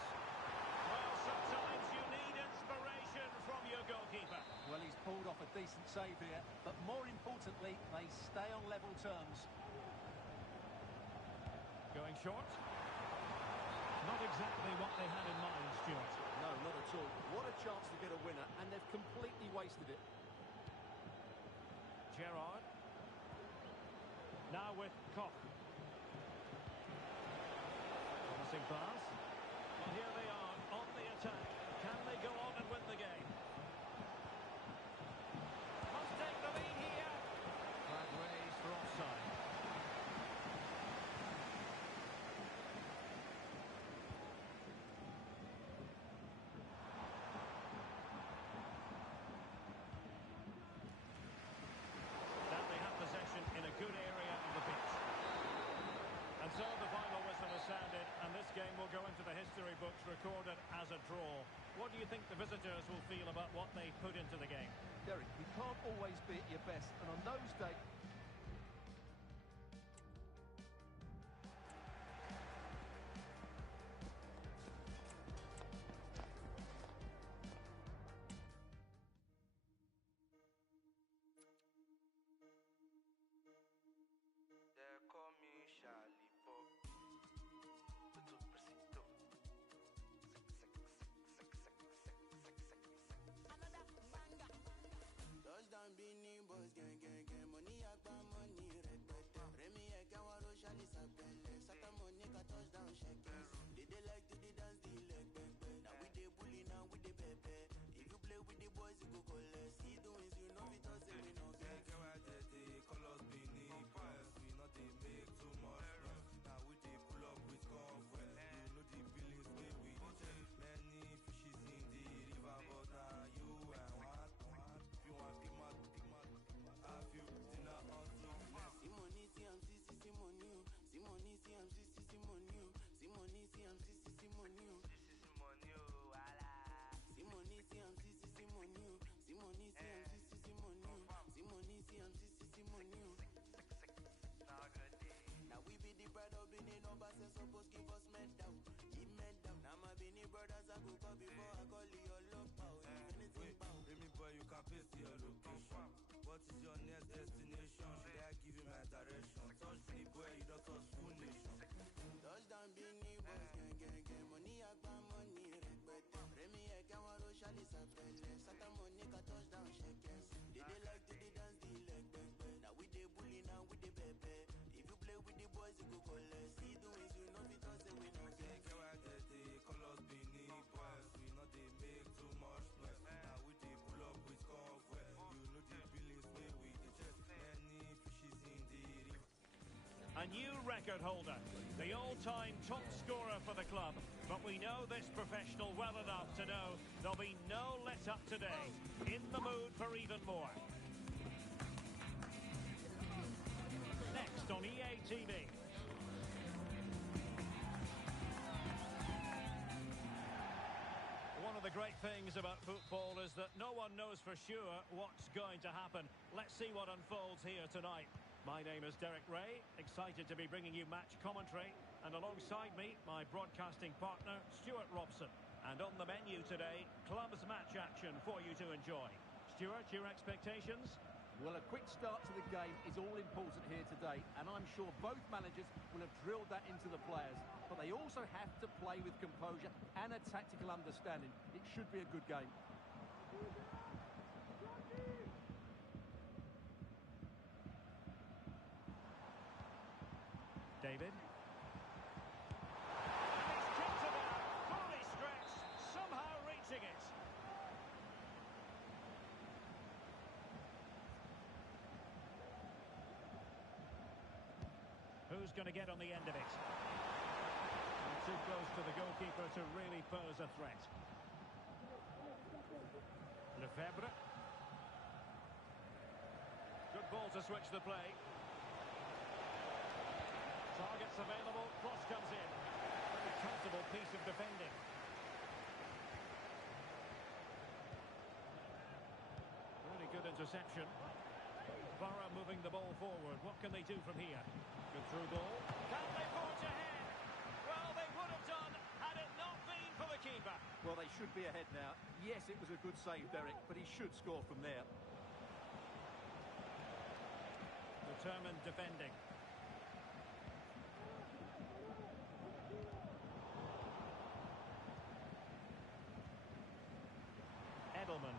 Well, sometimes you need inspiration from your goalkeeper. Well, he's pulled off a decent save here, but more importantly, they stay on level terms. Going short. Not exactly what they had in mind, Stuart. No, not at all. What a chance to get a winner, and they've completely wasted it. Gerrard. Now with Koch. Promising pass. Well, here they are on the attack. Can they go on and win the game? Must take the lead here. Flag raised for offside. That they have possession in a good area of the pitch. And so the final whistle is sounded, and this game will go into the history books recorded as a draw. What do you think the visitors will feel about what they put into the game? Derek, you can't always be at your best, and on those days... They call me Charlie Pop. Tudo preciso. Touchdown Beanie Boys, gang, gang, gang. Money agba, money repete. Remy Ekawaro, Shali Sapele. Sata Monica, touchdown shakers. They like to the dance, the leg, bang, bang. Now we dey bully, now we dey pepe. If you play with the boys, you go collect. See doings, you know it us, say we no get. Colors beneath us. We not they make too much noise. Now we they pull up with conference. You know the billings way we dey chase. Many fishes in the river, but now you and one. If you want big man, I feel dinner on two. Simoni, CMC, Simoni. Simoni, CMC, Simoni. Simoni, CMC, Simoni. This is money, oh, wala. Simoni, CMC, Simoni. Simoni, CMC, Simoni. Simoni, CMC, Simoni. Now good day. Now we be the pride of Benin, no boss supposed give us medal. Give medal. Now my Benin brothers I go call before I call your lock power. Anything power. Remy boy, you can paste your location. What is your next destination? Should I give you my direction? Touch the boy, you don't touch full nation. Touchdown Benin Boys, gang, gang, gang. Money agba, money repete. Remy Ekawaro, Shali Sapele. Sata Monica, touchdown shakers. They like to the dance, the leg, bang, bang. Now we dey bully, now we dey pepe. If you play with the boys, you go collect. See doings, you know it us, say we no get. Colors beneath us. We not they make too much noise. Now we they pull up with convoy. You know the billings way we dey chase. Many fishes in the river. A new record holder, the all-time top scorer for the club. But we know this professional well enough to know there'll be no let-up today. In the mood for even more. Next on EA TV. the great things about football is that no one knows for sure what's going to happen. Let's see what unfolds here tonight. My name is Derek Ray, excited to be bringing you match commentary. And alongside me, my broadcasting partner, Stuart Robson. And on the menu today, clubs match action for you to enjoy. Stuart, your expectations? Well, a quick start to the game is all important here today, and I'm sure both managers will have drilled that into the players. But they also have to play with composure and a tactical understanding. It should be a good game. David. And he's kicked it out, fully stretched, somehow reaching it. Who's going to get on the end of it? Too close to the goalkeeper to really pose a threat. Lefebvre. Good ball to switch the play. Targets available, cross comes in. Very comfortable piece of defending. Really good interception. Borough moving the ball forward. What can they do from here? Good through ball. Can they forge ahead? Well, they would have done had it not been for the keeper. Well, they should be ahead now. Yes, it was a good save, Derek, but he should score from there. Determined defending. Edelman.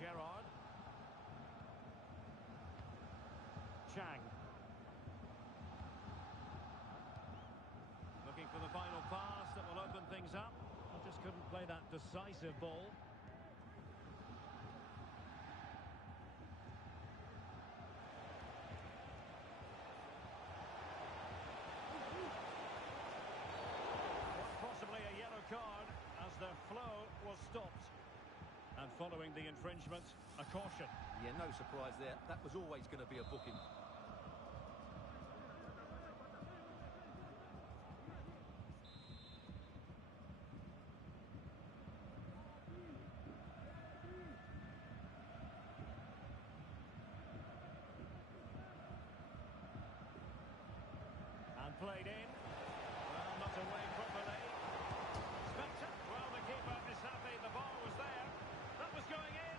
Gerrard. Chang. Looking for the final pass that will open things up. He just couldn't play that decisive ball. Possibly a yellow card as the flow was stopped. And following the infringement, a caution. Yeah, no surprise there. That was always going to be a booking. And played in. Well, not away properly. Spectre. Well, the keeper is happy. The ball was there. That was going in.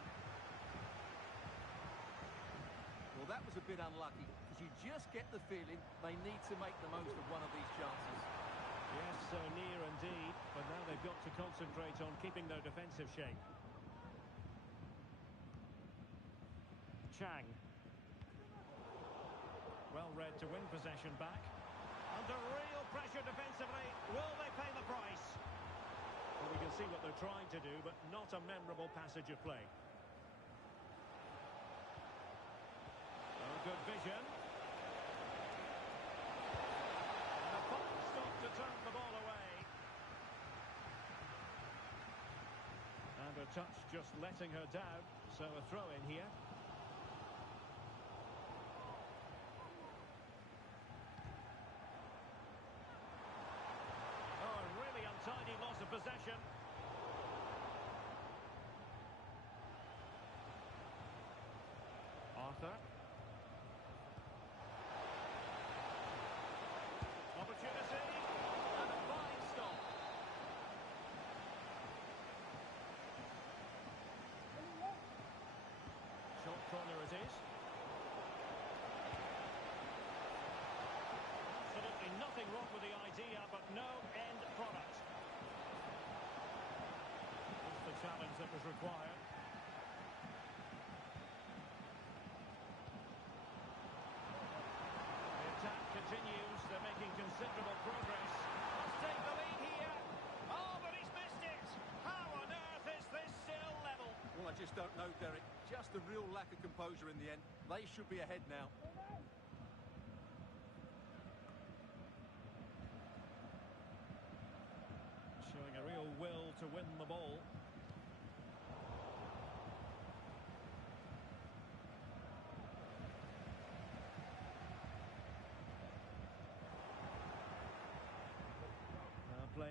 Well, that was a bit unlucky, because you just get the feeling they need to make the most of one of these chances. Yes, so near indeed. But now they've got to concentrate on keeping their defensive shape. Chang. Well read to win possession back. Under real pressure defensively. Will they pay the price? Well, we can see what they're trying to do, but not a memorable passage of play. Oh, good vision. And a fine stop to turn the ball away. And a touch just letting her down. So a throw in here. Tidy loss of possession. Arthur. Opportunity. And a fine stop. Short corner it is. Absolutely nothing wrong with the idea, but no end product. The challenge that was required. The attack continues. They're making considerable progress. Must take the lead here. Oh, but he's missed it. How on earth is this still level? Well, I just don't know, Derek. Just a real lack of composure in the end. They should be ahead now. Showing a real will to win the ball.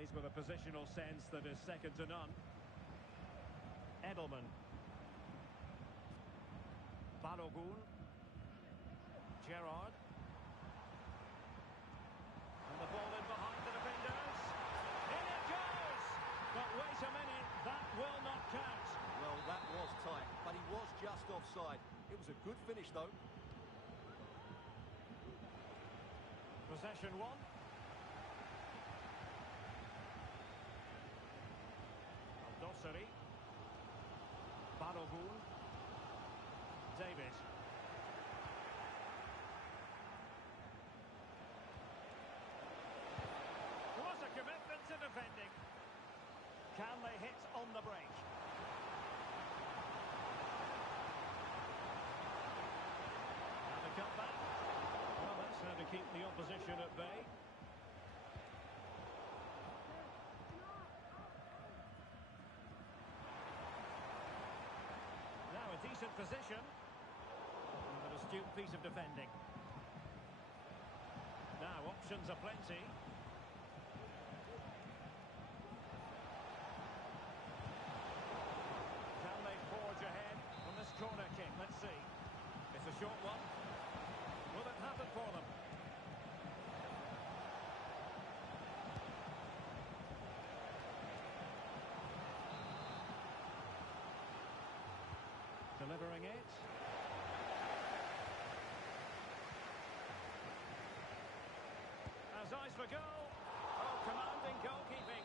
plays with a positional sense that is second to none. Edelman. Balogun. Gerrard. And the ball in behind the defenders. In it goes! But wait a minute, that will not count. Well, that was tight, but he was just offside. It was a good finish, though. Possession one. Al-Dossari. Balogun. David. What a commitment to defending. Can they hit on the break? And the cutback. Well, that's how to keep the opposition at bay. Now a decent position. And an astute piece of defending. Now options are plenty. Can they forge ahead on this corner kick? Let's see. It's a short one. Will it happen for them? Delivering it. As eyes for goal. Oh, commanding goalkeeping.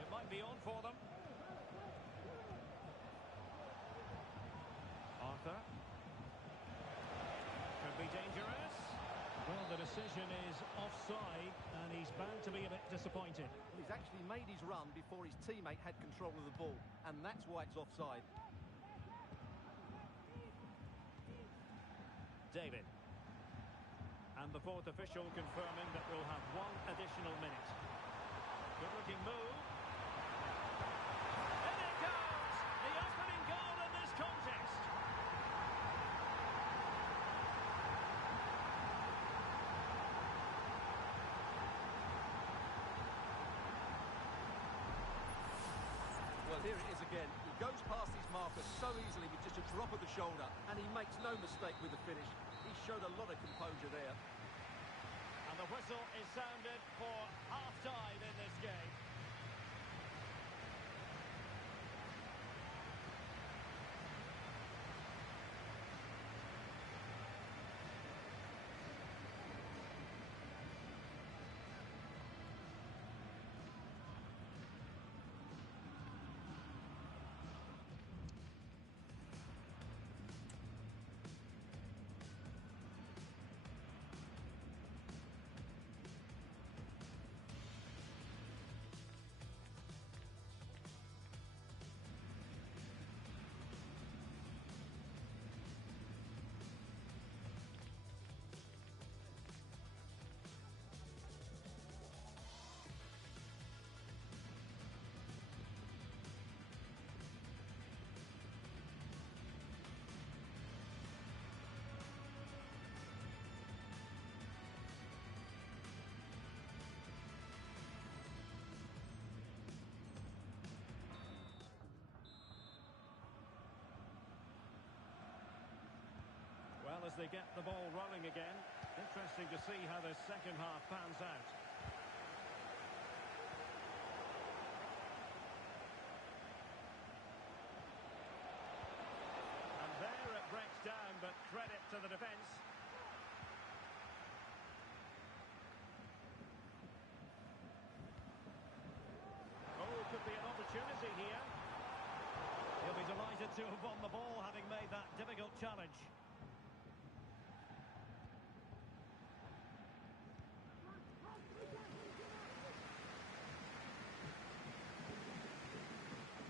It might be on for them. Arthur. Could be dangerous. Well, the decision is offside, and he's bound to be a bit disappointed. He's actually made his run before his teammate had control of the ball, and that's why it's offside. David. And the fourth official confirming that we'll have one additional minute. Good-looking move. In it goes! The opening goal in this contest. Well, here it is again. He goes past his marker so easily with just a drop of the shoulder, and he makes no mistake with the finish. He showed a lot of composure there. And the whistle is sounded for half-time in this game. Well, as they get the ball rolling again, interesting to see how the second half pans out. And there it breaks down, but credit to the defence. Oh, could be an opportunity here. He'll be delighted to have won the ball, having made that difficult challenge.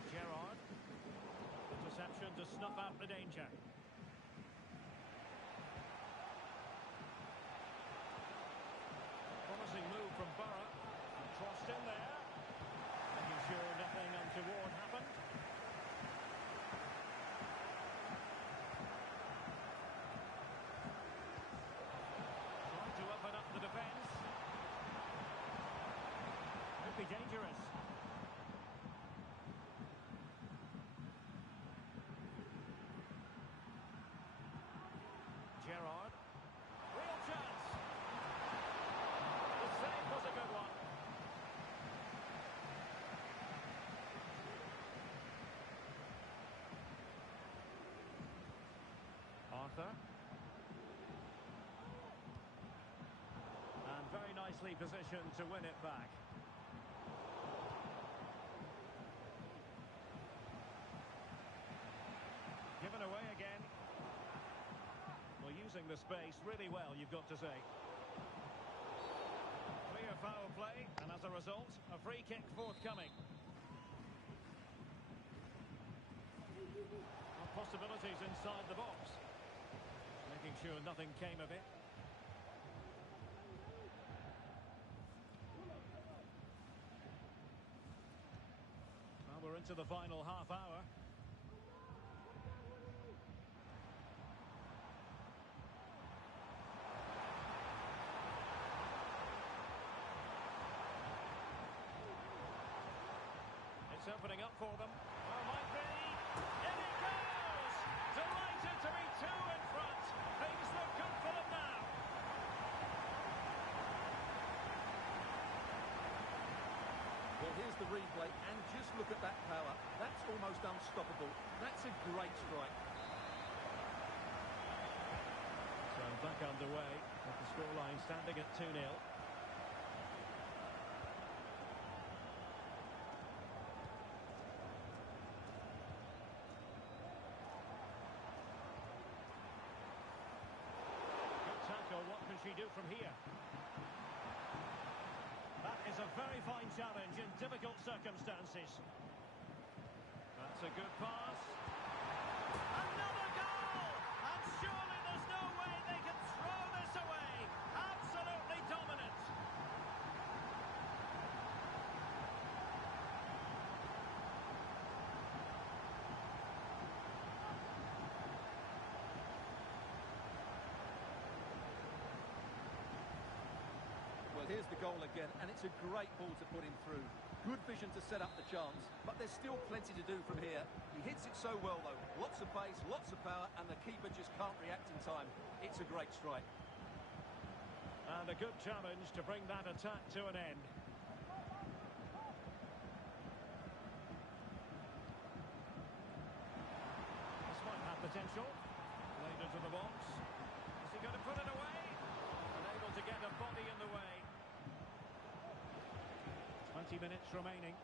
Gerrard. Interception to snuff out the danger. Promising move from Borough. Crossed in there. Making sure nothing untoward happened. Arthur. And very nicely positioned to win it back. Given away again. Well, using the space really well, you've got to say. Clear foul play, and as a result, a free kick forthcoming. Possibilities inside the box. Making sure nothing came of it. Well, we're into the final half hour. It's opening up for them. Well, might be. In it goes! Delighted to be two in front. Things look good for them now. Well, here's the replay, and just look at that power. That's almost unstoppable. That's a great strike. So back underway, with the scoreline standing at 2-0. What can she do from here? That is a very fine challenge in difficult circumstances. That's a good pass. Another goal! And surely there's no way they can throw this away. Absolutely dominant. Well, here's the goal again, and it's a great ball to put him through. Good vision to set up the chance, but there's still plenty to do from here. He hits it so well, though. Lots of pace, lots of power, and the keeper just can't react in time. It's a great strike. And a good challenge to bring that attack to an end. This might have potential. Laid into the box. Is he going to put it away? Unable to get a body in the way. 20 minutes remaining.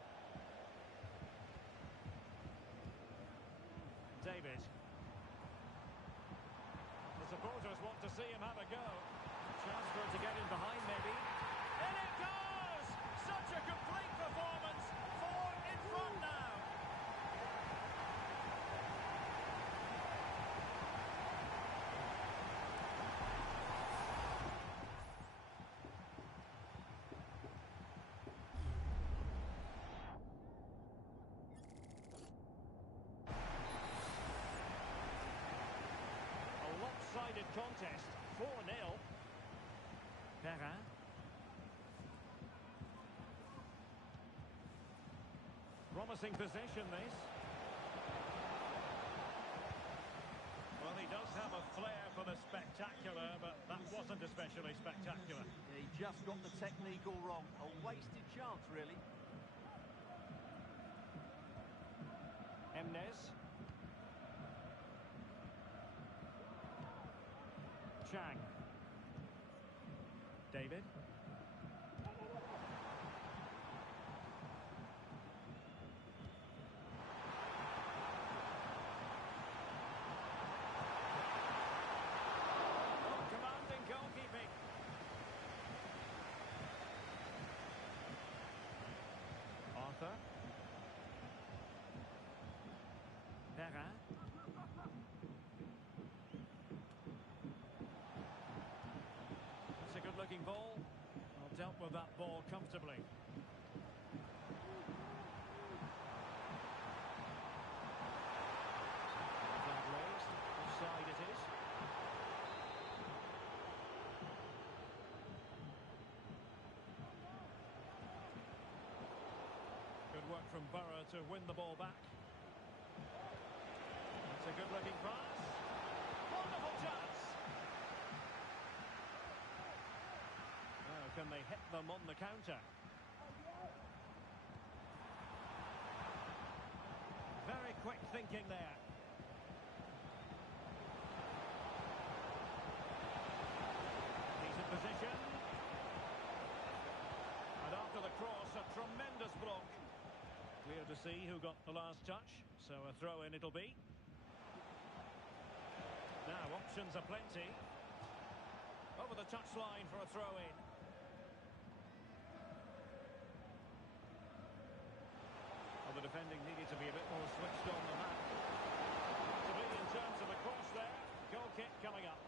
David. The supporters want to see him have a go. Chance for him to get in behind, maybe. In it goes! Such a complete performance. 4 in front now. Lopsided contest, 4-0. Perrin. Promising possession, this. Well, he does have a flair for the spectacular, but that wasn't especially spectacular. Yeah, he just got the technique all wrong. A wasted chance, really. Emnes. Chang. David. Oh, commanding goalkeeping. Arthur. Perrin. It's a good-looking ball. Well, dealt with that ball comfortably. Flag raised. Offside it is. Good work from Borough to win the ball back. It's a good-looking pass. Wonderful chance. Oh, can they hit them on the counter? Very quick thinking there. to see who got the last touch. So a throw-in it'll be. Now, options are plenty. Over the touchline for a throw-in. Well, the defending needed to be a bit more switched on than that. To be in terms of the cross there. Goal kick coming up.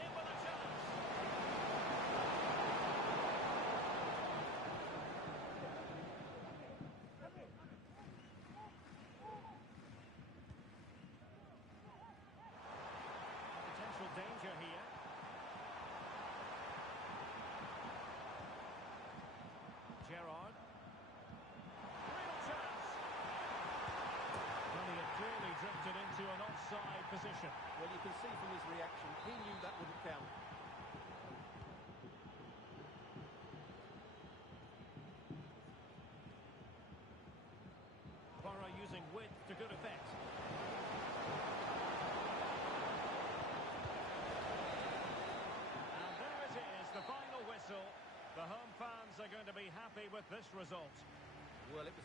In with a chance. Potential danger here. Gerrard. Real chance. Well, he had clearly drifted into an offside position. Well, you can see from his reaction, he knew that wouldn't count. Borough using width to good effect. And there it is, the final whistle. The home fans are going to be happy with this result. Well, it was